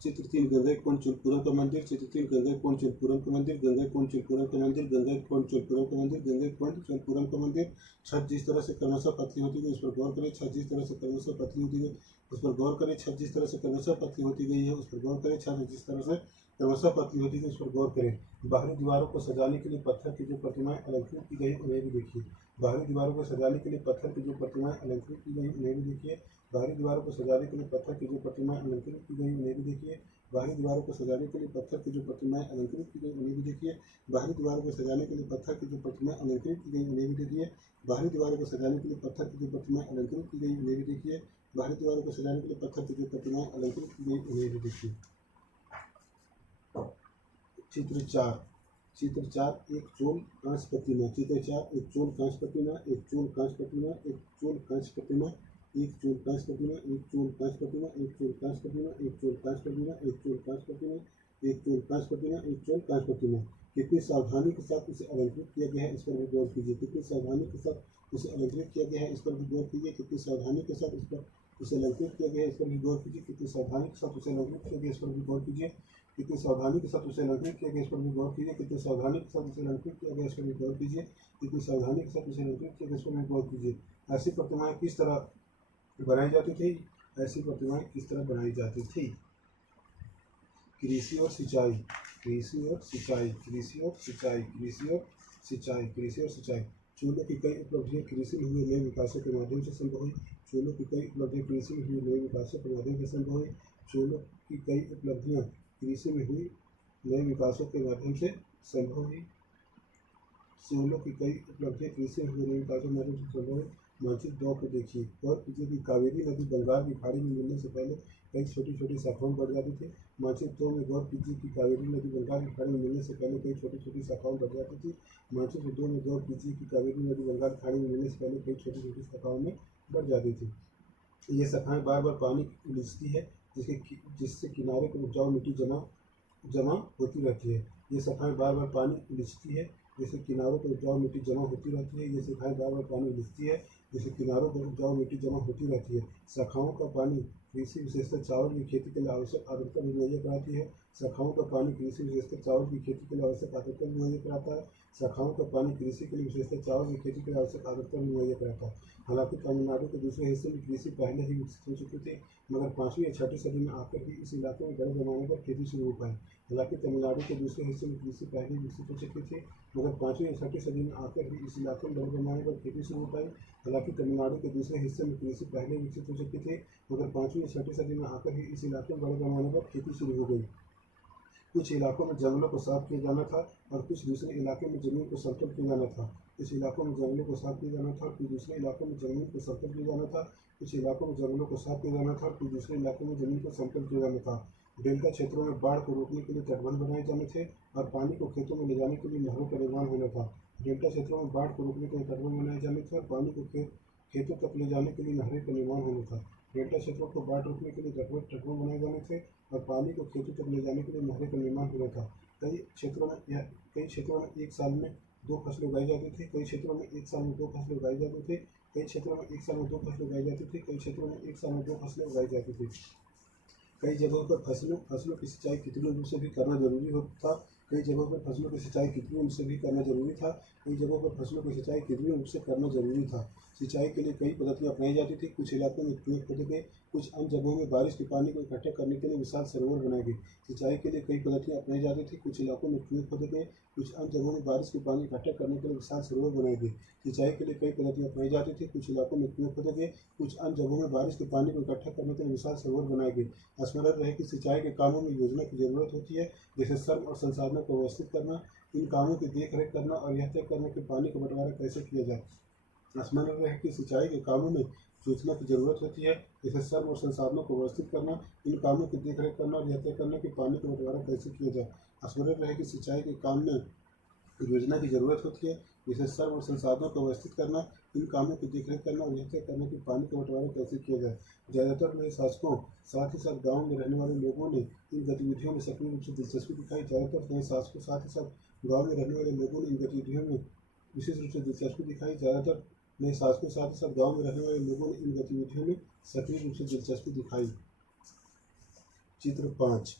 चित्र 3 गंगईकोंडचोलपुरम का मंदिर। चित्र 3 गंगईकोंडचोलपुरम का मंदिर। गंगईकोंडचोलपुरम का मंदिर। गंगईकोंडचोलपुरम का मंदिर। गंगईकोंडचोलपुरम का मंदिर। छत जिस तरह से क्रमशः पतली होती गई उस पर गौर करें। छत जिस तरह से क्रमशः पतली होती गई उस पर गौर करें। छत जिस तरह से क्रमशः पतली होती गई है उस पर गौर करें। छत जिस तरह से क्रमशः पतली होती गई उस पर गौर करें। बाहरी दीवारों को सजाने के लिए पत्थर की जो प्रतिमाएं अलंकृत की गई उन्हें भी देखिए। बाहरी दीवारों को सजाने के लिए पत्थर की जो प्रतिमाएं अलंकृत की गई उन्हें भी देखिए। बाहरी दीवारों को सजाने के लिए पत्थर की जो प्रतिमाएं अलंकृत की गई उन्हें भी देखिए। बाहरी दीवारों को सजाने के लिए पत्थर की जो प्रतिमाएं अलंकृत की गई उन्हें भी देखिए। बाहरी दीवारों को सजाने के लिए पत्थर की जो प्रतिमाएं अलंकृत की गई उन्हें भी देखिए। बाहरी दीवारों को सजाने के लिए पत्थर की जो प्रतिमाएं अलंकृत की गई उन्हें भी देखिए। बाहरी दीवारों को सजाने के लिए पत्थर की जो प्रतिमाएं अलंकृत की गई उन्हें भी देखिए। चित्र 4 एक चोल कांस्य प्रतिमा। चित्र 4 एक चोल कांस्य प्रतिमा। एक चोल कांस्य प्रतिमा। एक चोल कांस्य प्रतिमा। एक चोल कांस्य प्रतिमा। एक चोल कांस्य प्रतिमा। एक चोल कांस्य प्रतिमा। एक चोल कांस्य प्रतिमा। एक चोल कांस्य प्रतिमा। एक चोल कांस्य प्रतिमा। एक चोल कांस्य प्रतिमा। कितनी सावधानी के साथ उसे अलंकृत किया गया है इस पर भी गौर कीजिए। कितनी सावधानी के साथ उसे अलंकृत किया गया है इस पर भी गौर कीजिए। कितनी सावधानी के साथ उसे अलंकृत किया गया है इस पर भी गौर कीजिए। कितनी सावधानी के साथ उसे अलंकृत किया गया इस पर भी गौर कीजिए। कितनी सावधानी के साथ उसे अलंकृत किया गया इस पर भी गौर कीजिए। कितनी सावधानी के साथ उसे अलंकृत किया गया इस पर भी गौर कीजिए। कितनी सावधानी के साथ उसे अलंकृत किया गया इस पर भी गौर कीजिए। ऐसी प्रतिमाएं किस तरह बनाई जाती थी? ऐसी प्रतिमाएं किस तरह बनाई जाती थी? कृषि और सिंचाई। कृषि और सिंचाई। कृषि और सिंचाई। कृषि और सिंचाई। कृषि और सिंचाई। चोलों की कई उपलब्धियां कृषि में हुए नए विकासों के माध्यम से संभव हुई। चोलों की कई उपलब्धियां कृषि में हुए नए विकासों के माध्यम से संभव हुई। चोलों की कई उपलब्धियां कृषि में हुई नए विकासों के माध्यम से संभव हुई। चोलों की कई उपलब्धियां कृषि में हुए नए विकासों के माध्यम से संभव हुई। मानचित्र 2 को देखिए। गौर कीजिए कि कावेरी नदी बंगाल की खाड़ी में मिलने से पहले कई छोटी छोटी शाखाओं में बढ़ जाती थी। मानचित्र 2 में गौर कीजिए कि कावेरी नदी बंगाल की खाड़ी में मिलने से पहले कई छोटी छोटी शाखाओं में बढ़ जाती थी। मानचित्र 2 में गौर कीजिए कि कावेरी नदी बंगाल की खाड़ी में मिलने से पहले कई छोटी छोटी शाखाओं में बढ़ जाती थी। ये शाखाएं बार बार पानी उलिझती है, जिससे किनारे पर उपजाऊ मिट्टी जमा होती रहती है। ये शाखाएं बार बार पानी उलिझती है, जिससे किनारों पर उपजाऊ मिट्टी जमा होती रहती है। ये शाखाएं बार बार पानी उलिझती है, जिससे किनारों पर उपजाऊ मिट्टी जमा होती रहती है। शाखाओं का पानी कृषि विशेषकर चावल की खेती के लिए आवश्यक आर्द्रता भी मुहैया कराती है। शाखाओं का पानी कृषि विशेषकर चावल की खेती के लिए आवश्यक आर्द्रता भी मुहैया कराता है। शाखाओं का पानी कृषि के लिए विशेषकर चावल की खेती के लिए आवश्यक आर्द्रता भी मुहैया कराता है। हालांकि तमिलनाडु के दूसरे हिस्से में कृषि पहले ही विकसित हो चुकी थी, मगर 5वीं या 6वीं सदी में आकर ही इस इलाके में बड़े पैमाने पर खेती शुरू हो पाई। हालांकि तमिलनाडु के दूसरे हिस्से में कृषि पहले ही विकसित हो चुकी थी, मगर 5वीं या 6वीं सदी में आकर ही इस इलाके में बड़े पैमाने पर खेती शुरू हो पाई। हालांकि तमिलनाडु के दूसरे हिस्से में कृषि पहले ही विकसित हो चुकी थी, मगर 5वीं या 6वीं सदी में आकर ही इस इलाके में बड़े पैमाने पर खेती शुरू हो गई। कुछ इलाकों में जंगलों को साफ किया जाना था और कुछ दूसरे इलाके में जमीन को समतल किया जाना था। कुछ इलाकों में जंगलों को साफ किया जाना था और कुछ दूसरे इलाकों में जमीन को समतल किया जाना था। कुछ इलाकों में जंगलों को साफ किया जाना था और कुछ दूसरे इलाकों में जमीन को समतल किया जाना था। डेल्टा क्षेत्रों में बाढ़ को रोकने के लिए तटबंध बनाए जाने थे और पानी को खेतों में ले जाने के लिए नहरों का निर्माण होना था। डेल्टा क्षेत्रों में बाढ़ को रोकने के लिए तटबंध बनाए जाने थे और पानी को खेतों तक ले जाने के लिए नहरों का निर्माण होना था। डेल्टा क्षेत्रों को बाढ़ रोकने के लिए तटबंध बनाए जाने थे और पानी को खेतों तक ले जाने के लिए नहरों का निर्माण होना था। कई क्षेत्रों में एक साल में 2 फसलें उगाई जाती थी। कई क्षेत्रों में एक साल में 2 फसलें उगाई जाती थी। कई क्षेत्रों में एक साल में 2 फसलें उगाई जाती थी। कई क्षेत्रों में एक साल में 2 फसलें उगाई जाती थी। कई जगहों पर फसलों की सिंचाई कृत्रिम रूप से भी करना जरूरी था। कई जगहों पर फसलों की सिंचाई कृत्रिम रूप से भी करना जरूरी था। कई जगहों पर फसलों की सिंचाई कृत्रिम रूप से करना जरूरी था। सिंचाई के लिए कई पद्धतियाँ अपनाई जाती थी। कुछ इलाकों में कुएं खोदे गए, कुछ अन्य जगहों में बारिश के पानी को इकट्ठा करने के लिए विशाल सरोवर बनाए गए। सिंचाई के लिए कई पद्धतियाँ अपनाई जाती थी। कुछ इलाकों में कुएं खोदे गए, कुछ अन्य जगहों में बारिश के पानी इकट्ठा करने के लिए विशाल सरोवर बनाए गए। सिंचाई के लिए कई पद्धतियाँ अपनाई जाती थी। कुछ इलाकों में कुएं खोदे गए, कुछ अन्य जगहों में बारिश के पानी को इकट्ठा करने के लिए विशाल सरोवर बनाए गए। स्मरण रहे कि सिंचाई के कामों में योजना की जरूरत होती है, जैसे श्रम और संसाधनों को व्यवस्थित करना, इन कामों की देखरेख करना और यह तय करना कि पानी का बंटवारा कैसे किया जाए। स्मरण रहे कि सिंचाई के कामों में योजना की जरूरत होती है, जैसे श्रम और संसाधनों को व्यवस्थित करना, इन कामों की देखरेख करना और यह तय करना कि पानी का बंटवारा कैसे किया जाए। स्मरण रहे कि सिंचाई के काम में योजना की जरूरत होती है, जैसे श्रम और संसाधनों को व्यवस्थित करना, इन कामों की देखरेख करना और यह तय करना कि पानी का बंटवारा कैसे किया जाए। ज़्यादातर नए शासकों साथ ही साथ गाँव में रहने वाले लोगों ने इन गतिविधियों में सक्रिय रूप से दिलचस्पी दिखाई। ज़्यादातर नए शासकों साथ ही साथ गाँव में रहने वाले लोगों ने इन गतिविधियों में विशेष रूप से दिलचस्पी दिखाई। ज़्यादातर नए शासकों साथ ही साथ गाँव में रहने वाले लोगों ने इन गतिविधियों में सक्रिय रूप से दिलचस्पी दिखाई। चित्र 5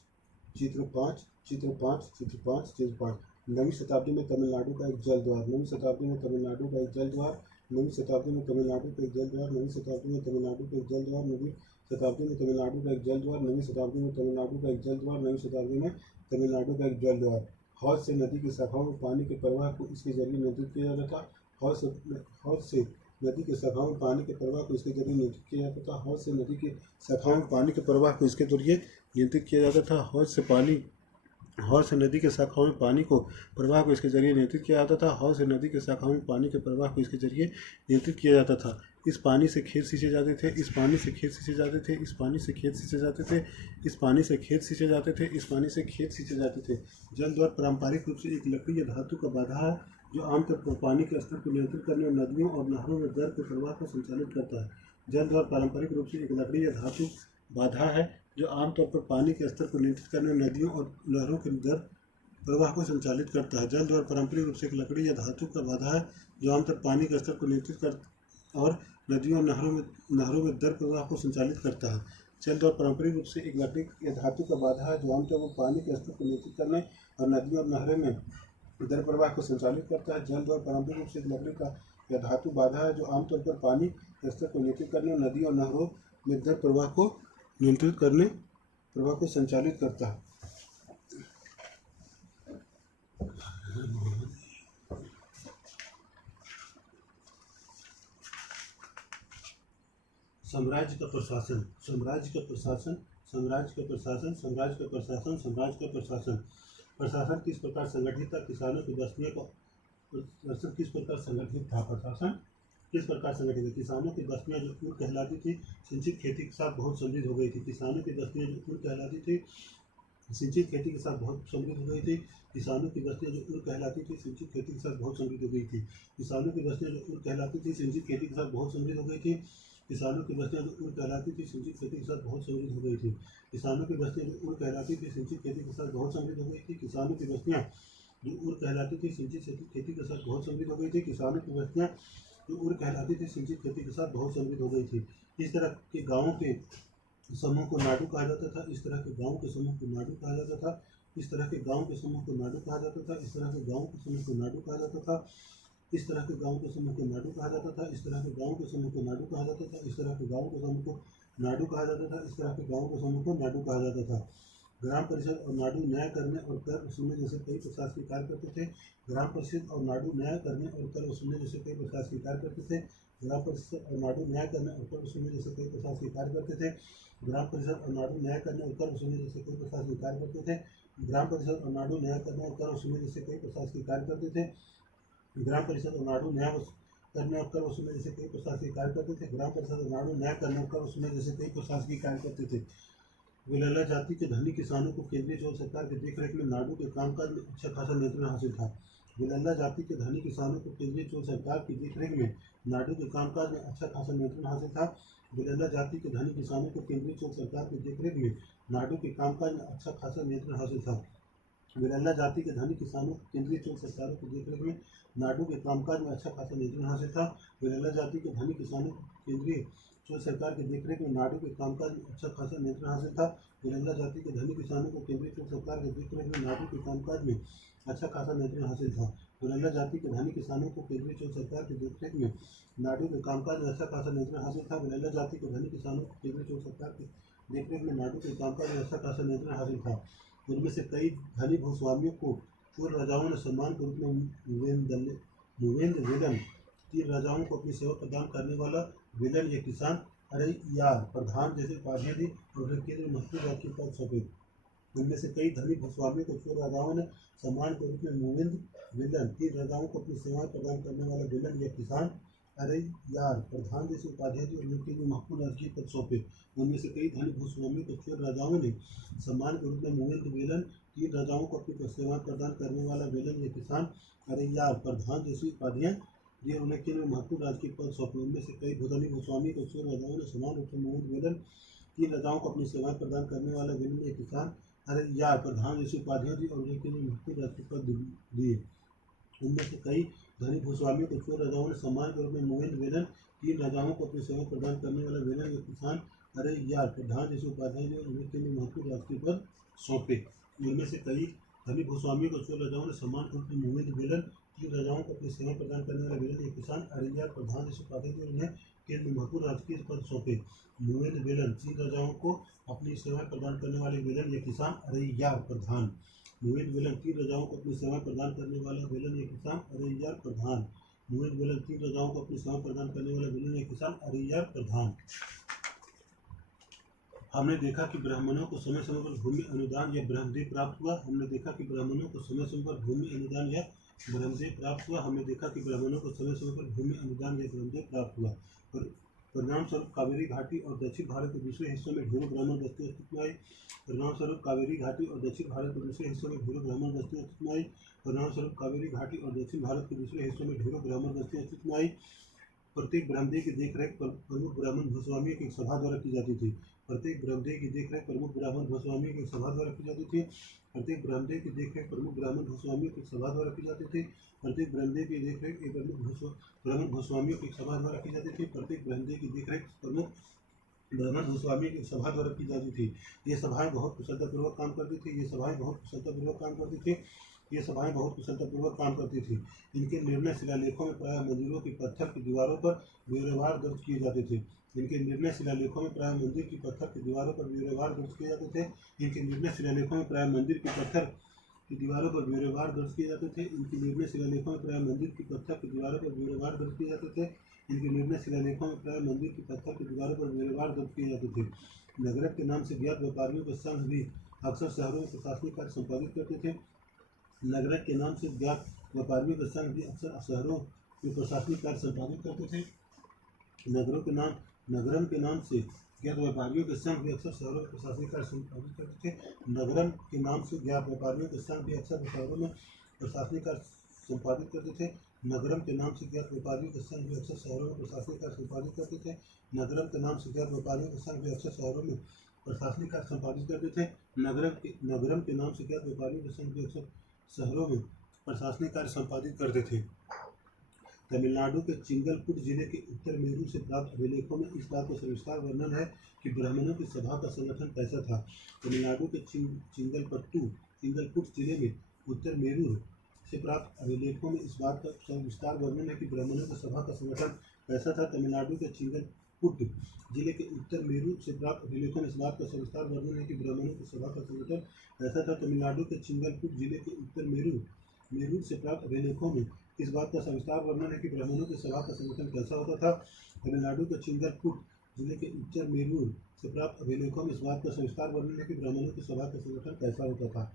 चित्र 5 चित्र 5 चित्र 5 चित्र 5 नवीं शताब्दी में तमिलनाडु का एक जल द्वार। नवीं शताब्दी में तमिलनाडु का एक जल द्वार। नवीं शताब्दी में तमिलनाडु का एक जल द्वार। नवीं शताब्दी में तमिलनाडु का एक जल द्वार। नवीं शताब्दी में तमिलनाडु का एक जल द्वार। नवीं शताब्दी में तमिलनाडु का एक जल द्वार। नवीं शताब्दी में तमिलनाडु का एक जल द्वार। हौज से नदी की शाखाओं में पानी के प्रवाह को इसके जरिए नियंत्रित किया जाता था। हौज से नदी के शाखाओं में पानी के प्रवाह को इसके जरिए नियंत्रित किया जाता था। हौज से नदी के शाखाओं में पानी के प्रवाह को इसके जरिए नियंत्रित किया जाता था। हौज से नदी के शाखाओं में पानी को प्रवाह को इसके जरिए नियंत्रित किया जाता था। हौज से नदी के शाखाओं में पानी के प्रवाह को इसके जरिए नियंत्रित किया जाता था। इस पानी से खेत सींचे जाते थे। इस पानी से खेत सींचे जाते थे। इस पानी से खेत सींचे जाते थे। इस पानी से खेत सींचे जाते थे। इस पानी से खेत सींचे जाते थे। जल द्वार पारंपरिक रूप से एक लकड़ी या धातु का बाधा है, जो आमतौर पर पानी के स्तर को नियंत्रित करने और नदियों और नहरों में दर के प्रवाह को संचालित करता है। जल द्वार पारंपरिक रूप से एक लकड़ी या धातु बाधा है, जो आमतौर पर पानी के स्तर को नियंत्रित करने और नदियों और नहरों के दर प्रवाह को संचालित करता है। जल द्वार पारंपरिक रूप से एक लकड़ी या धातु का बाधा है, जो आमतौर पर पानी के स्तर को नियंत्रित कर और नदियों और नहरों में दर प्रवाह को संचालित करता है। जल द्वार पारंपरिक रूप से एक लकड़ी या धातु का बाधा है, जो आमतौर पर पानी के स्तर को नियंत्रित करने और नदियों और नहरों में दर प्रवाह को संचालित करता है। जल द्वार पारंपरिक रूप से एक लकड़ी का या धातु बाधा है, जो आमतौर पर पानी के स्तर को नियंत्रित करने और नदियों और नहरों में दर प्रवाह को नियंत्रित करने प्रवाह को संचालित करता है। साम्राज्य का प्रशासन। साम्राज्य का प्रशासन। साम्राज्य का प्रशासन। साम्राज्य का प्रशासन। साम्राज्य का प्रशासन। प्रशासन किस प्रकार संगठित था? किसानों की बस्तियों का प्रशासन किस प्रकार संगठित था? प्रशासन किस प्रकार संगठित है? किसानों की बस्तियां जो ऊँट कहलाती थी, सिंचित खेती के साथ बहुत समृद्ध हो गई थी। किसानों की बस्तियां जो ऊँट कहलाती थी, सिंचित खेती के साथ बहुत समृद्ध हो गई थी। किसानों की बस्तियां जो ऊँट कहलाती थी, सिंचित खेती के साथ बहुत समृद्ध हो गई थी। किसानों की बस्तियां जो ऊँट कहलाती थी, सिंचित खेती के साथ बहुत समृद्ध हो गई थी। किसानों की बस्तियां जो ऊँट कहलाती थी, सिंचित खेती के साथ बहुत समृद्ध हो गई थी। किसानों की बस्तियां जो ऊँट कहलाती थी, सिंचित खेती के साथ बहुत समृद्ध हो गई थी। किसानों की बस्तियां जो ऊँट कहलाती थी, सिंचित खेती के साथ बहुत समृद्ध हो गई थी। किसानों की बस्तियां जो ऊँट कहलाती थी, सिंचित खेती के साथ बहुत समृद्ध हो गई थी। इस तरह के गाँवों के समूह को नाडु कहा जाता था। इस तरह के गाँव के समूह को नाडु कहा जाता था। इस तरह के गाँव के समूह को नाडु कहा जाता था। इस तरह के गाँव के समूह को नाडु कहा जाता था। इस तरह के गाँव के समूह को नाडु कहा जाता था। इस तरह के गाँव के समूह को नाडु कहा जाता था। इस तरह के गाँव के समूह को नाडु कहा जाता था। इस तरह के गाँव के समूह को नाडु कहा जाता था। ग्राम परिषद और नाडु न्याय करने और कर वसूलने जैसे कई प्रशासकीय कार्य करते थे। ग्राम परिषद और नाडु न्याय करने और कर वसूलने जैसे कई प्रशासकीय कार्य करते थे। ग्राम परिषद और नाडु न्याय करने और कर वसूलने जैसे कई प्रशासकीय कार्य करते थे। ग्राम परिषद और नाडु न्याय करने और कर वसूलने जैसे कई प्रशासकीय कार्य करते थे। ग्राम परिषद और नाडु न्याय करने और कर वसूलने जैसे कई प्रशासकीय कार्य करते थे। ग्राम परिषद और नाडु न्याय करने और कर वसूलने जैसे कई प्रशासकीय कार्य करते थे। ग्राम परिषद और नाडु न्याय करने और कर वसूलने जैसे कई प्रशासकीय कार्य करते थे। विलल्ला जाति के धनी किसानों को केंद्रीय चोल सरकार की देखरेख में नाडु के कामकाज में अच्छा खासा नियंत्रण हासिल था। विलल्ला जाति के धनी किसानों को केंद्रीय चोल सरकार की देखरेख में नाडु के कामकाज में अच्छा खासा नियंत्रण हासिल था। विलल्ला जाति के धनी किसानों को केंद्रीय चोल सरकार की देखरेख में नाडु के कामकाज में अच्छा खासा नियंत्रण हासिल था। विलल्ला जाति के धनी किसानों को केंद्रीय चोल सरकारों की देखरेख में नाडु के कामकाज में अच्छा खासा नियंत्रण हासिल था। विलल्ला जाति के धनी किसानों को केंद्रीय चोल सरकार की देखरेख में नाडु के कामकाज में अच्छा खासा नियंत्रण हासिल था। विलल्ला जाति के धनी किसानों को केंद्रीय चोल सरकार की देखरेख में नाडु के कामकाज में अच्छा खासा नियंत्रण हासिल था। विलल्ला जाति के धनी किसानों को केंद्रीय चोल सरकार की देखरेख में नाडू के कामकाज में अच्छा खासा नियंत्रण हासिल था। बरेला जाति के धनी किसानों को केंद्रीय चौक सरकार की देखरेख में नाडू के कामकाज में अच्छा खासा नियंत्रण हासिल था। उनमें से कई धनी भूस्वामियों को पूर्व राजाओं ने सम्मान के रूप में मुवेंद वेलन, 3 राजाओं को अपनी सेवा प्रदान करने वाला वेलन या किसान अरैयार प्रधान जैसे उपाधियां दी और उन्हें केंद्र महत्व राज्य के पद सौंपे। उनमें से कई धनी भूस्वामियों को चोर राजाओं ने सम्मान के रूप में मुवेंद वेलन, 3 राजाओं को अपनी सेवाएं प्रदान करने वाला वेलन या किसान अरैयार प्रधान जैसे उपाधियां दी और उन्हें केंद्र महत्व राजकीय पद सौंपे। उनमें से कई धनी भूस्वामियों को चोर राजाओं ने सम्मान के रूप में मुवेंद वेलन, 3 राजाओं को अपनी सेवाएं प्रदान करने वाला वेलन या किसान अरैयार प्रधान जैसी उपाधियां दी और उन्हें केंद्र महत्व राजकीय पद सौंपे। उनमें से कई धनी भूस्वामी को चोर राजाओं ने समान रूप से मुवेंद वेलन, 3 राजाओं को अपनी सेवाएं प्रदान करने वाला वेलन या किसान अरैयार प्रधान जैसी उपाधियां दी और उन्हें केंद्र महत्व राजकीय पद दिए। उनमें से कई धनी भूस्वामियों को चोर राजाओं ने सम्मान के रूप में मुवेंद वेलन, 3 राजाओं को अपनी सेवाएं प्रदान करने वाला वेलन या किसान अरैयार प्रधान जैसी उपाधियां दी और उन्हें केंद्र महत्व राजकीय पद सौंपे। उनमें से कई धनी भूस्वामियों को चोर राजाओं ने सम्मान के रूप में मुवेंद वेलन, 3 राजाओं को अपनी सेवाएं प्रदान करने वाला वेलन या किसान अरैयार प्रधान जैसी उपाधियां दी और उन्हें केंद्र महत्व राजकीय पद सौंपे। मुवेंद वेलन, 3 राजाओं को अपनी सेवाएं प्रदान करने वाले वेलन या किसान अरैयार प्रधान। मुवेंद वेलन, 3 राजाओं को अपनी सेवाएं प्रदान करने वाला वेलन या किसान अरैयार प्रधान। मुवेंद वेलन, 3 राजाओं को अपनी सेवाएं प्रदान करने वाला वेलन या किसान अरैयार प्रधान। हमने देखा कि ब्राह्मणों को समय समय पर भूमि अनुदान या ब्रह्मदेव प्राप्त हुआ। हमने देखा कि ब्राह्मणों को समय समय पर भूमि अनुदान या ब्रह्मदेव प्राप्त हुआ। हमने देखा कि ब्राह्मणों को समय समय पर भूमि अनुदान या ब्रह्मदेव प्राप्त हुआ। परिणाम स्वरूप कावेरी घाटी और दक्षिण भारत के दूसरे हिस्सों में ढेरों ब्राह्मण बस्ती अस्तित्व में आई। परिणाम स्वरूप कावेरी घाटी और दक्षिण भारत के दूसरे हिस्सों में ढेरों ब्राह्मण बस्ती अस्तित्व में आई। परिणाम स्वरूप कावेरी घाटी और दक्षिण भारत के दूसरे हिस्सों में ढेरों ब्राह्मण बस्ती अस्तित्व में आई। प्रत्येक ब्रह्मदेव की देखरेख प्रमुख ब्राह्मण भूस्वामियों की एक सभा द्वारा की जाती थी। प्रत्येक ब्रह्मदेव की देखरेख प्रमुख ब्राह्मण भूस्वामियों की एक सभा द्वारा की जाती थी। प्रत्येक ब्रह्मदेव की देखरेख प्रमुख ब्राह्मण भूस्वामियों की एक सभा द्वारा की जाती थी। प्रत्येक ब्रह्मदेव की देखरेख एक प्रमुख ब्राह्मण भूस्वामियों की एक सभा द्वारा की जाती थी। प्रत्येक ब्रह्मदेव की देखरेख प्रमुख ब्राह्मण भूस्वामी की सभा द्वारा की जाती थी। ये सभाएं बहुत कुशलतापूर्वक काम करती थी। ये सभाएं बहुत कुशलतापूर्वक काम करती थी। ये सभाएं बहुत कुशलतापूर्वक काम करती थी। इनके निर्णय शिलालेखों में प्रायः मंदिरों की पत्थर की दीवारों पर ब्यौरेवार दर्ज किए जाते थे। इनके निर्णय शिलालेखों में प्रायः मंदिर की पत्थर की दीवारों पर ब्यौरेवार दर्ज किए जाते थे। इनके निर्णय शिलालेखों में प्रायः मंदिर की पत्थर की दीवारों पर ब्यौरेवार दर्ज किए जाते थे। इनके निर्णय शिलालेखों में प्रायः मंदिर की पत्थर की दीवारों पर ब्यौरेवार दर्ज किए जाते थे। इनके निर्णय शिलालेखों में प्रायः मंदिर की पत्थर की दीवारों पर ब्यौरेवार दर्ज किए जाते थे। नगरक के नाम से ज्ञात व्यापारियों के संघ भी अक्सर शहरों में प्रशासनिक कार्य संपादित करते थे। नगरक के नाम से ज्ञात व्यापारियों के संघ भी अक्सर शहरों में प्रशासनिक कार्य संपादित करते थे। नगरम के नाम से ज्ञात व्यापारियों के संघ भी अक्सर शहरों में प्रशासनिक कार्य संपादित करते थे। नगरम के नाम से ज्ञात व्यापारियों के संघ भी अक्सर शहरों में प्रशासनिक कार्य संपादित करते थे। नगरम के नाम से ज्ञात व्यापारियों के संघ भी अक्सर शहरों में प्रशासनिक कार्य संपादित करते थे। नगरम के नाम से ज्ञात व्यापारियों के संघ भी अक्सर शहरों में प्रशासनिक कार्य संपादित करते थे। नगरम के नाम से ज्ञात व्यापारियों के संघ भी अक्सर शहरों में प्रशासनिक कार्य संपादित करते थे। तमिलनाडु के चिंगलपुट जिले के उत्तर मेरू से प्राप्त अभिलेखों में इस बात का सविस्तार वर्णन है कि ब्राह्मणों की सभा का संगठन कैसा था। तमिलनाडु के चिंगलपुट जिले में उत्तर मेरू से प्राप्त अभिलेखों में इस बात का सविस्तार वर्णन है कि ब्राह्मणों की सभा का संगठन कैसा था। तमिलनाडु के चिंगलपुट जिले के उत्तर मेरू से प्राप्त अभिलेखों में इस बात का सविस्तार वर्णन है कि ब्राह्मणों की सभा का संगठन कैसा था। तमिलनाडु के चिंगलपुट जिले के उत्तर मेरू से प्राप्त अभिलेखों में इस बात का सविस्तार वर्णन है कि ब्राह्मणों की सभा का संगठन कैसा होता था। तमिलनाडु के चिंगलपुट जिले के उत्तर मेरू से प्राप्त अभिलेखों में इस बात का सविस्तार वर्णन है कि ब्राह्मणों की सभा का संगठन कैसा होता था।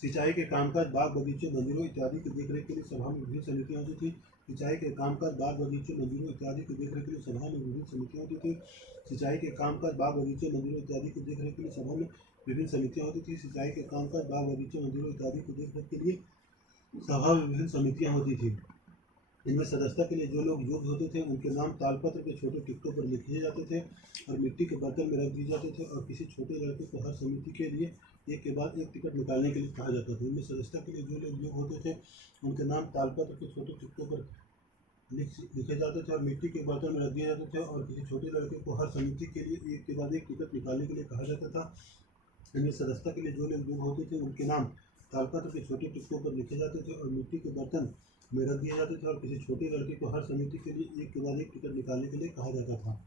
सिंचाई के कामकाज बाग बगीचों मंदिरों इत्यादि की देखरेख के लिए सभा में विभिन्न समितियां होती थी। सिंचाई के कामकाज बाग बगीचों मंदिरों इत्यादि की देखरेख के लिए सभा में विभिन्न समितियां होती थी। सिंचाई के कामकाज बाग बगीचों मंदिरों इत्यादि की देखरेख के लिए सभा में विभिन्न समितियां होती थी। सिंचाई के कामकाज बाग बगीचों मंदिरों इत्यादि की देखरेख के लिए सभा में विभिन्न समितियां होती थी। इनमें सदस्यता के लिए जो लोग योग्य होते थे उनके नाम तालपत्र के छोटे टिकटों पर लिखे जाते थे और मिट्टी के बर्तन में रख दिए जाते थे और किसी छोटे लड़के को हर समिति के लिए एक के बाद एक टिकट निकालने के लिए कहा जाता था। इनमें सदस्यता के लिए जो लोग योग्य होते थे उनके नाम तालपत्र के छोटे टिकटों पर लिखे जाते थे और मिट्टी के बर्तन में रख दिए जाते थे और किसी छोटे लड़के को हर समिति के लिए एक के बाद एक टिकट निकालने के लिए कहा जाता था। इनमें सदस्यता के लिए जो लोग योग्य होते थे उनके नाम तालपत्र के छोटे टिकटों पर लिखे जाते थे और मिट्टी के बर्तन में रख दिए जाते थे और किसी छोटे लड़के को हर समिति के लिए एक के बाद एक टिकट निकालने के लिए कहा जाता था।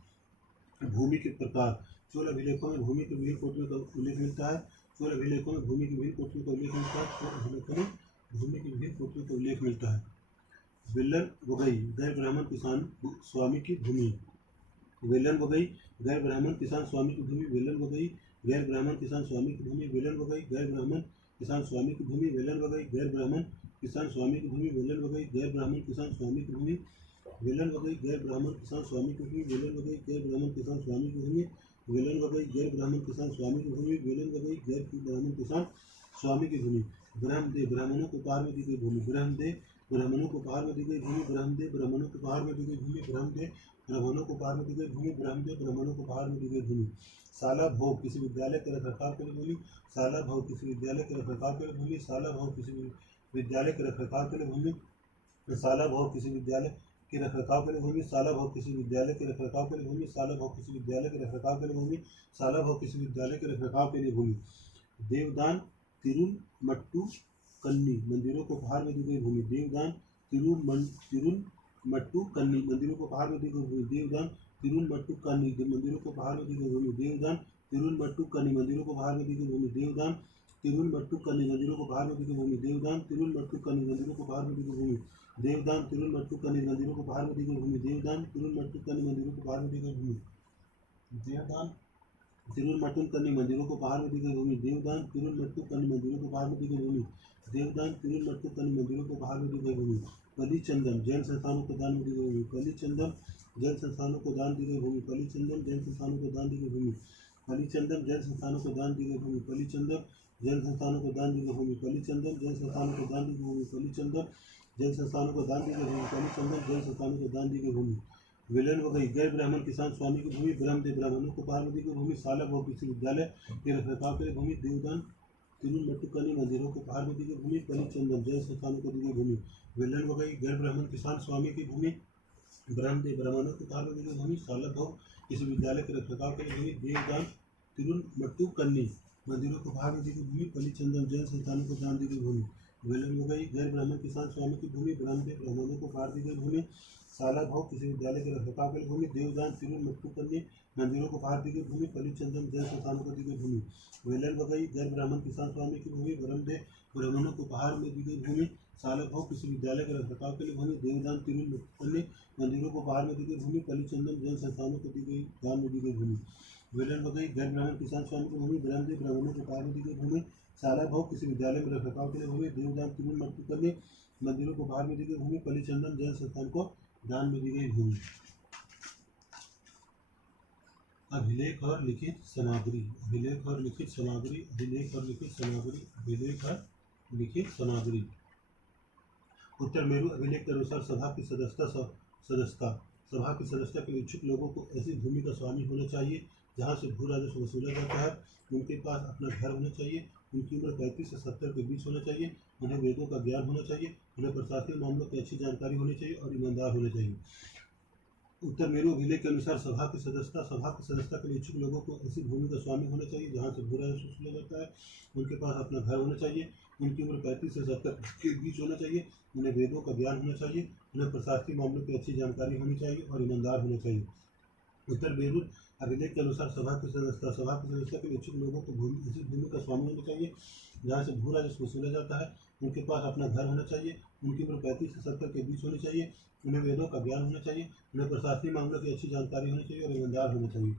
भूमि के प्रकार। चोल अभिलेखों में भूमि के विभिन्न कोटियों का उल्लेख मिलता है। चोल अभिलेखों में भूमि की विभिन्न कोटियों का उल्लेख मिलता है। चोल अभिलेखों में भूमि की विभिन्न कोटियों का उल्लेख मिलता है। वेलन वगई गैर ब्राह्मण किसान स्वामी की भूमि। वेलन वगई गैर ब्राह्मण किसान स्वामी की भूमि। वेलन वगई गैर ब्राह्मण किसान स्वामी की भूमि। वेलन वगई गैर ब्राह्मण किसान स्वामी की भूमि। वेलन वगई गैर ब्राह्मण किसान स्वामी की भूमि। वेलन वगई गैर ब्राह्मण किसान स्वामी की भूमि। वेलन वगई गैर ब्राह्मण किसान स्वामी की भूमि। वेलन वगई गैर ब्राह्मण किसान स्वामी की भूमि। वेलन वगई गैर ब्राह्मण किसान स्वामी की भूमि। वेलन वगई गैर ब्राह्मण किसान स्वामी की भूमि। ब्रह्मदेव ब्राह्मणों को उपहार में दी गई भूमि। ब्रह्मदेव ब्राह्मणों को उपहार में दी गई भूमि। ब्रह्मदेव ब्राह्मणों को उपहार में दी गई भूमि। ब्रह्मदेव ब्राह्मणों को उपहार में दी गई भूमि। ब्रह्मदेव ब्राह्मणों को उपहार में दी गई भूमि। साला भोग किसी विद्यालय के रखरखाव के लिए भूमि। साला भोग किसी विद्यालय के रखरखाव के लिए भूमि। साला भोग किसी विद्यालय के रखरखाव के लिए भूमि। साला भोग किसी विद्यालय के रखरखाव के लिए भूमि। साला भोग किसी विद्यालय के रखरखाव के लिए भूमि। साला भोग किसी विद्यालय के रखरखाव के लिए भूमि। साला भोग किसी विद्यालय के रखरखाव के लिए भूमि। देवदान तिरुमट्टू कन्नी मंदिरों को उपहार में दी गई भूमि। देवदान तिरुमट्टू कन्नी मंदिरों को उपहार में दी गई भूमि। देवदान तिरुमट्टू कन्नी मंदिरों को उपहार में दी गई भूमि। देवदान तिरुमट्टू कन्नी मंदिरों को उपहार में दी गई भूमि। देवदान तिरुमट्टू कन्नी मंदिरों को उपहार में दी गई भूमि। देवदान तिरुमट्टू कन्नी मंदिरों को उपहार में दी गई भूमि। देवदान तिरुमट्टू कन्नी मंदिरों को उपहार में दी गई भूमि। देवदान तिरुमट्टू कन्नी मंदिरों को उपहार में दी गई भूमि। देवदान तिरुमट्टू कन्नी मंदिरों को उपहार में दी गई भूमि। देवदान तिरुमट्टू कन्नी मंदिरों को उपहार में दी गई भूमि। देवदान तिरुमट्टू कन्नी मंदिरों को उपहार में दी गई भूमि। कलीचंदन जैन संस्थानों को दान में दी गई भूमि। कलीचंदन जैन संस्थानों को दान दी गई भूमि। कलीचंदन जैन संस्थानों को दान दी गई भूमि। कलीचंदन जैन संस्थानों को दान दी गई भूमि। कलीचंदन जैन संस्थानों को दान दी गई भूमि। कलीचंदन जैन संस्थानों को दान दी गई भूमि। कलीचंदन जैन संस्थानों को दान दी गई भूमि। कलीचंदन जैन संस्थानों को दान दी गई भूमि। वेलन वगई गैर ब्राह्मण किसान स्वामी की भूमि। ब्रह्मदेव ब्राह्मणों को उपहार में दी गई भूमि। साला भोग किसी विद्यालय के रखरखाव के लिए भूमि। देवदान तिरुमट्टू कन्नी मंदिरों को उपहार में दी गई भूमि। कलीचंदन जैन संस्थानों को दी गई भूमि। वेलन वगई गैर ब्राह्मण किसान स्वामी की भूमि। ब्रह्मदेव ब्राह्मणों को उपहार में दी गई भूमि। साला भोग किसी विद्यालय के रखरखाव के लिए भूमि। देवदान तिरुमट्टू कन्नी मंदिरों को उपहार में दी गई भूमि। कलीचंदन जैन संस्थानों को दान दी गई भूमि। वेलन वगई गैर ब्राह्मण किसान स्वामी की भूमि। ब्रह्मदेव ब्राह्मणों को उपहार दी गई भूमि। साला भोग किसी विद्यालय के रखरखाव के लिए भूमि। देवदान तिरुमट्टू कन्नी मंदिरों को उपहार दी गई भूमि। कलीचंदन जैन संस्थानों को दी गई भूमि। वेलन वगई गैर ब्राह्मण किसान स्वामी की भूमि। ब्रह्मदेव ब्राह्मणों को उपहार में दी गई भूमि। साला भोग किसी विद्यालय के रखरखाव के लिए भूमि। देवदान तिरुमट्टू कन्नी मंदिरों को उपहार में दी गई भूमि। कलीचंदन जैन संस्थानों को दी गई दान में दी गई भूमि। वेलन वगई गैर ब्राह्मण किसान स्वामी की भूमि। ब्रह्मदेव ब्राह्मणों को उपहार में दी गई भूमि। साला भोग किसी विद्यालय में रखरखाव के लिए भूमि। देवदान तिरुमट्टू कन्नी मंदिरों को उपहार में दी गई भूमि। कलीचंदन जैन संस्थान को दान में दी गई भूमि। अभिलेख और लिखित सामग्री। अभिलेख और लिखित सामग्री। अभिलेख और लिखित सामग्री। अभिलेख और लिखित सामग्री। उत्तर मेरु अभिलेख के अनुसार सभा की सदस्यता के इच्छुक लोगों को ऐसी भूमि का स्वामी होना चाहिए जहाँ से भू राजस्व वसूला जाता है। उनके पास अपना घर होना चाहिए। उनकी उम्र 35 से 70 के बीच होना चाहिए। उन्हें वेदों का ज्ञान होना चाहिए। उन्हें प्रशासनिक मामलों की अच्छी जानकारी होनी चाहिए और ईमानदार होना चाहिए। उत्तर मेरु अभिलेख के अनुसार सभा की सदस्यता के लिए इच्छुक लोगों को ऐसी भूमि का स्वामी होना चाहिए जहाँ से भू राजस्व वसूला जाता है। उनके पास अपना घर होना चाहिए। उनकी उम्र 35 से 70 के बीच होना चाहिए। उन्हें वेदों का ज्ञान होना चाहिए। उन्हें प्रशासनिक मामलों की अच्छी जानकारी होनी चाहिए और ईमानदार होना चाहिए। उत्तर मेरु अभिलेख के अनुसार सभा की सदस्यता के लिए इच्छुक लोगों को ऐसी भूमि का स्वामी होना चाहिए जहाँ से भू राजस्व वसूला जाता है। उनके पास अपना घर होना चाहिए। उनकी उम्र 35 से 70 के बीच होनी चाहिए। उन्हें वेदों का ज्ञान होना चाहिए। उन्हें प्रशासनिक मामलों की अच्छी जानकारी होनी चाहिए और ईमानदार होना चाहिए।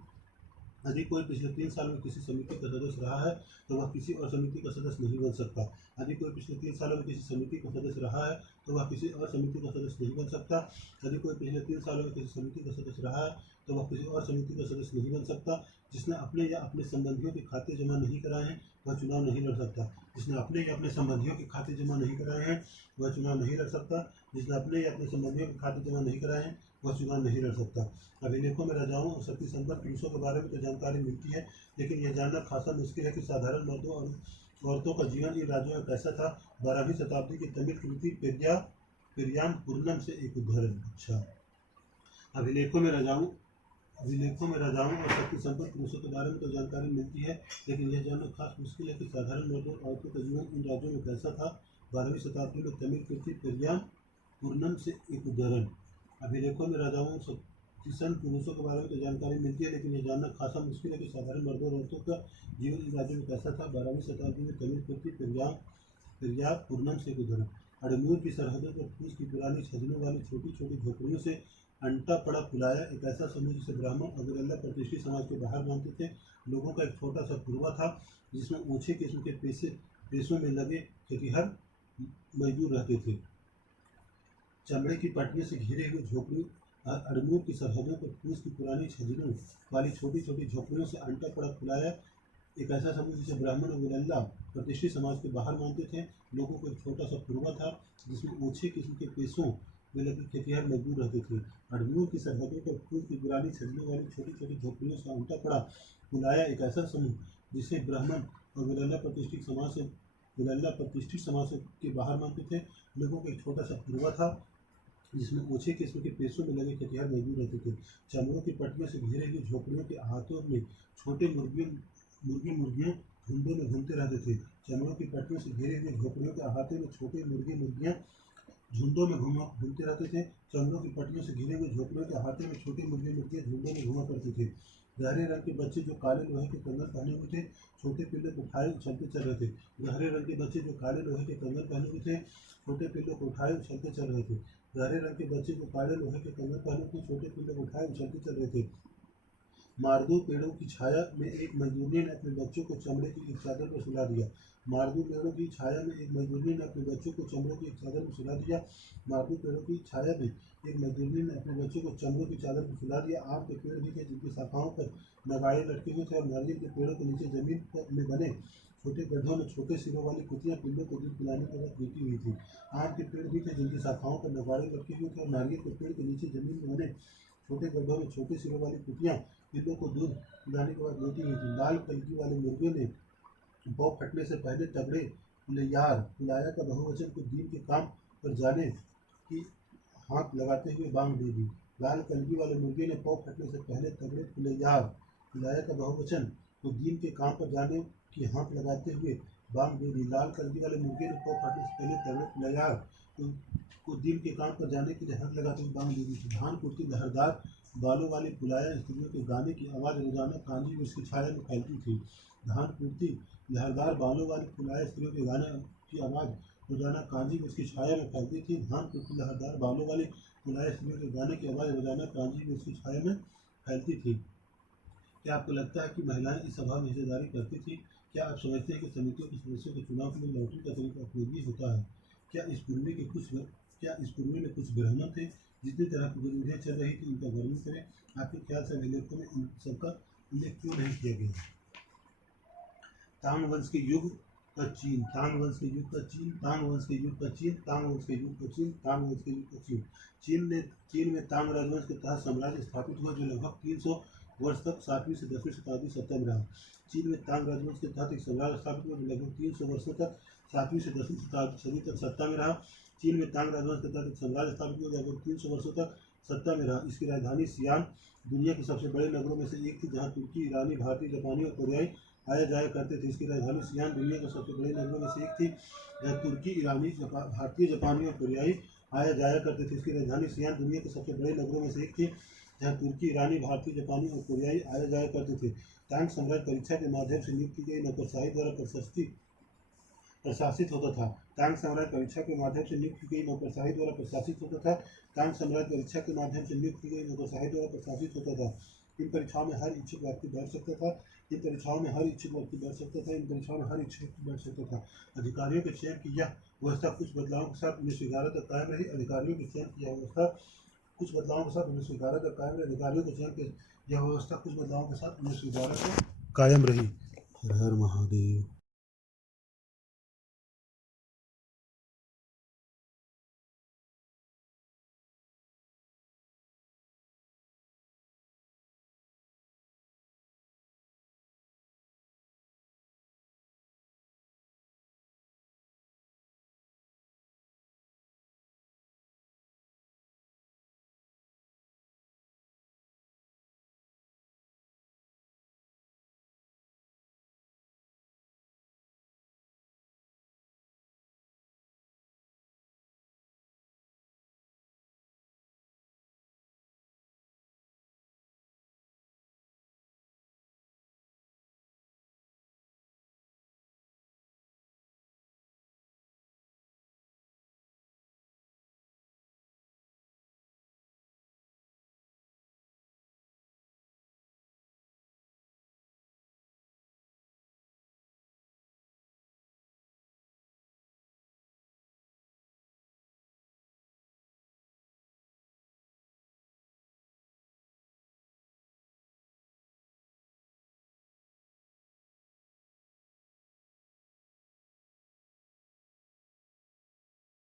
यदि कोई पिछले 3 साल में किसी समिति का सदस्य रहा है तो वह किसी और समिति का सदस्य नहीं बन सकता। यदि कोई पिछले 3 सालों में किसी समिति का सदस्य रहा है तो वह किसी और समिति का सदस्य नहीं बन सकता। यदि कोई पिछले 3 सालों में किसी समिति का सदस्य रहा है तो वह किसी और समिति का सदस्य नहीं बन सकता। जिसने अपने या अपने संबंधियों के खाते जमा नहीं कराए हैं वह चुनाव नहीं लड़ सकता। जिसने अपने या अपने संबंधियों के खाते जमा नहीं कराए हैं वह चुनाव नहीं लड़ सकता। जिसने अपने या अपने संबंधियों के खाते जमा नहीं कराए हैं वह चुनाव नहीं लड़ सकता। अभिलेखों में राजाओं और शक्ति संपन्न पुरुषों के बारे में तो जानकारी मिलती है, लेकिन यह जानना खासा मुश्किल है कि साधारण मर्दों और औरतों का जीवन इन राज्यों में कैसा था। 12वीं शताब्दी की तमिल कृति पेरियाम पूर्णम से एक उदाहरण। अच्छा, अभिलेखों में राजाओं और शक्ति संपन्न पुरुषों के बारे में तो जानकारी मिलती है, लेकिन यह जानना खास मुश्किल है कि साधारण मर्दों और औरतों का जीवन इन राज्यों में कैसा था। 12वीं शताब्दी में तमिल कृति पेरियाम पूर्णम से एक उदाहरण। अभिलेखों में राजाओं शक्तिशाली पुरुषों के बारे में तो जानकारी मिलती है, लेकिन ये जानना खासा मुश्किल है कि साधारण मर्दों और औरतों का जीवन इस राज्य में कैसा था। 12वीं शताब्दी में तमिल कृति पेरियार पूर्णम से एक उदाहरण। अड़मूर की सरहदों पर फूस की पुरानी छजनों वाली छोटी छोटी झोपड़ियों से अंटा पड़ा पुलाया एक ऐसा समूह जिसे ब्राह्मण और गैरल्ला प्रतिष्ठित समाज के बाहर मानते थे। लोगों का एक छोटा सा पूर्वा था जिसमें ऊंचे किस्म के पेशों में लगे खेतिहर मजदूर रहते थे। चमड़े की पट्टियों से घिरे हुए झोपड़ी अड़मूर की सरहदों पर फूस की पुरानी छजनों वाली छोटी छोटी झोपड़ियों से अंटा पड़ा फुलाया एक ऐसा समूह जिसे ब्राह्मण और गैरल्ला प्रतिष्ठित समाज के बाहर मानते थे। लोगों को एक छोटा सा पूर्वा था जिसमें ऊंचे किस्म के पेशों में लगे खेतिहर मजदूर रहते थे। अड़मूर की सरहदों पर फूस की पुरानी छजनों वाली छोटी छोटी झोपड़ियों से अंटा पड़ा फुलाया एक ऐसा समूह जिसे ब्राह्मण और गैरल्ला प्रतिष्ठित समाज के बाहर मानते थे। लोगों को एक छोटा सा पूर्वा था जिसमें ऊंचे किस्म के पेशों में लगे खेतिहर मजदूर रहते थे। चमड़ों की पट्टियों से घिरे हुए झोपड़ियों के हाथों में छोटे मुर्गियां झुंडों में घूमते रहते थे। चमड़ों की पट्टियों से घिरे हुए झोपड़ियों के हाथों में छोटे मुर्गियां झुंडों में घूमते रहते थे। चमड़ों की पट्टियों से घिरे हुए झोपड़ियों के हाथों में छोटे मुर्गियां झुंडों में घुमा करते थे। गहरे रंग के बच्चे जो काले लोहे के कंगन पहने हुए थे छोटे पिल्लों को उठाए उछलते चल रहे थे। गहरे रंग के बच्चे जो काले लोहे के कंगन पहने हुए थे छोटे पिल्लों को उठाए उछलते चल रहे थे। गहरे रंग के बच्चे जो काले लोहे के कंगन पहने हुए छोटे पिल्लों को उठाए उछलते चल रहे थे। मारदू पेड़ों की छाया में एक मजदूरनी ने अपने बच्चों को चमड़े की एक चादर पर सुला दिया। मारदू पेड़ों की छाया में एक मजदूरनी ने अपने बच्चों को चमड़े की एक चादर पर सुला दिया। मारदू पेड़ों की छाया में एक मजदूरनी ने अपने बच्चों को चमड़े की चादर पर सुला दिया। आम के पेड़ भी थे जिनकी शाखाओं पर नगाड़े लटके हुए थे और नारियल के पेड़ों के नीचे जमीन में बने छोटे गड्ढों में छोटे सिरों वाली कुतियां पिल्लों को दूध पिलाने के बाद लेटी हुई थी। आम के पेड़ भी थे जिनकी शाखाओं पर नगाड़े लटके हुए थे और नारियल के पेड़ के नीचे जमीन में बने छोटे गड्ढों में छोटे सिरों वाली कुतियां पिल्लों को दूध पिलाने के बाद लेटी हुई थी। लाल कलगी वाले मुर्गे ने बौ फटने से पहले तगड़े पुलैयार पुलाया का बहुवचन को दिन के काम पर जाने की हाथ लगाते हुए बांग दे दी। लाल कलगी वाले मुर्गे ने पौ फटने से पहले तगड़े पुलैयार पुलाया का बहुवचन को दिन के काम पर जाने की हाथ लगाते हुए बांग दे दी। लाल कलगी वाले मुर्गे ने पौ फटने से पहले तगड़े पुलैयार को दिन के काम पर जाने के लिए हाथ लगाते हुए बांग दे दी। धान कुर्ती लहरदार बालों वाली पुलाया स्त्रियों के गाने की आवाज़ रोजाना कांजी में उसकी छाया में फैलती थी। धान कुर्ती लहरदार बालों वाली पुलाया स्त्रियों के गाने की आवाज़ रोजाना कांजी में उसकी छाया में फैलती थी। धान कुर्ती लहरदार बालों वाली पुलाया स्त्रियों के गाने की आवाज़ रोजाना कांजी में उसकी छाया में फैलती थी। क्या आपको लगता है कि महिलाएं इस सभा में हिस्सेदारी करती थी? क्या आप समझते हैं कि समितियों के सदस्यों के चुनाव के लिए लॉटरी का तरीका उपयोगी होता है? क्या इस पूर्वी में कुछ ब्राह्मण थे? जितनी तरह की गतिविधियाँ चल रही थी उनका वर्णन करें। आपके ख्याल से अभिलेखों में इन सबका उल्लेख क्यों नहीं किया गया? तांग वंश के युग का चीन। तांग वंश के युग का चीन। तांग वंश के युग का चीन। तांग वंश के युग का चीन। तांग वंश के युग का चीन। चीन में तांग राजवंश के तहत साम्राज्य स्थापित हुआ जो लगभग 300 वर्ष तक 7वीं से 10वीं शताब्दी सत्ता में रहा। चीन में तांग राजवंश के तहत एक साम्राज्य स्थापित हुआ जो लगभग 300 वर्षों तक 7वीं से 10वीं सदी तक सत्ता में रहा। चीन में तांग राजवंश के तहत एक साम्राज्य स्थापित हुआ लगभग 300 वर्षों तक सत्ता में रहा। इसकी राजधानी सियान दुनिया के सबसे बड़े नगरों में से एक थी जहाँ तुर्की, ईरानी, भारतीय, जापानी और कोरियाई आया जाया करते थे। इसकी राजधानी सियान दुनिया के सबसे बड़े नगरों में से एक थी जहाँ तुर्की, ईरानी, भारतीय, जापानी और कोरियाई आया जाया करते थे। इसकी राजधानी सियान दुनिया के सबसे बड़े नगरों में से एक थी जहाँ तुर्की, ईरानी, भारतीय, जापानी और कोरियाई आया जाया करते थे। तांग साम्राज्य परीक्षा के माध्यम से नियुक्त की गई नौकरशाही द्वारा प्रशासित होता था। तांग साम्राज्य परीक्षा के माध्यम से नियुक्त की गई नौकरशाही द्वारा प्रशासित होता था। तांग साम्राज्य परीक्षा के माध्यम से नियुक्त की गई नौकरशाही द्वारा प्रशासित होता था। इन परीक्षाओं में हर इच्छुक व्यक्ति बैठ सकता था। इन परीक्षाओं में हर इच्छुक व्यक्ति बैठ सकता था। इन परीक्षाओं में हर इच्छुक व्यक्ति बैठ सकता था। अधिकारियों के चयन की यह व्यवस्था कुछ बदलावों के साथ 1911 तक कायम रही। अधिकारियों के चयन की यह व्यवस्था कुछ बदलावों के साथ 1911 तक कायम रही। अधिकारियों के चयन की यह व्यवस्था कुछ बदलावों के साथ 1911 तक कायम रही। हर हर महादेव।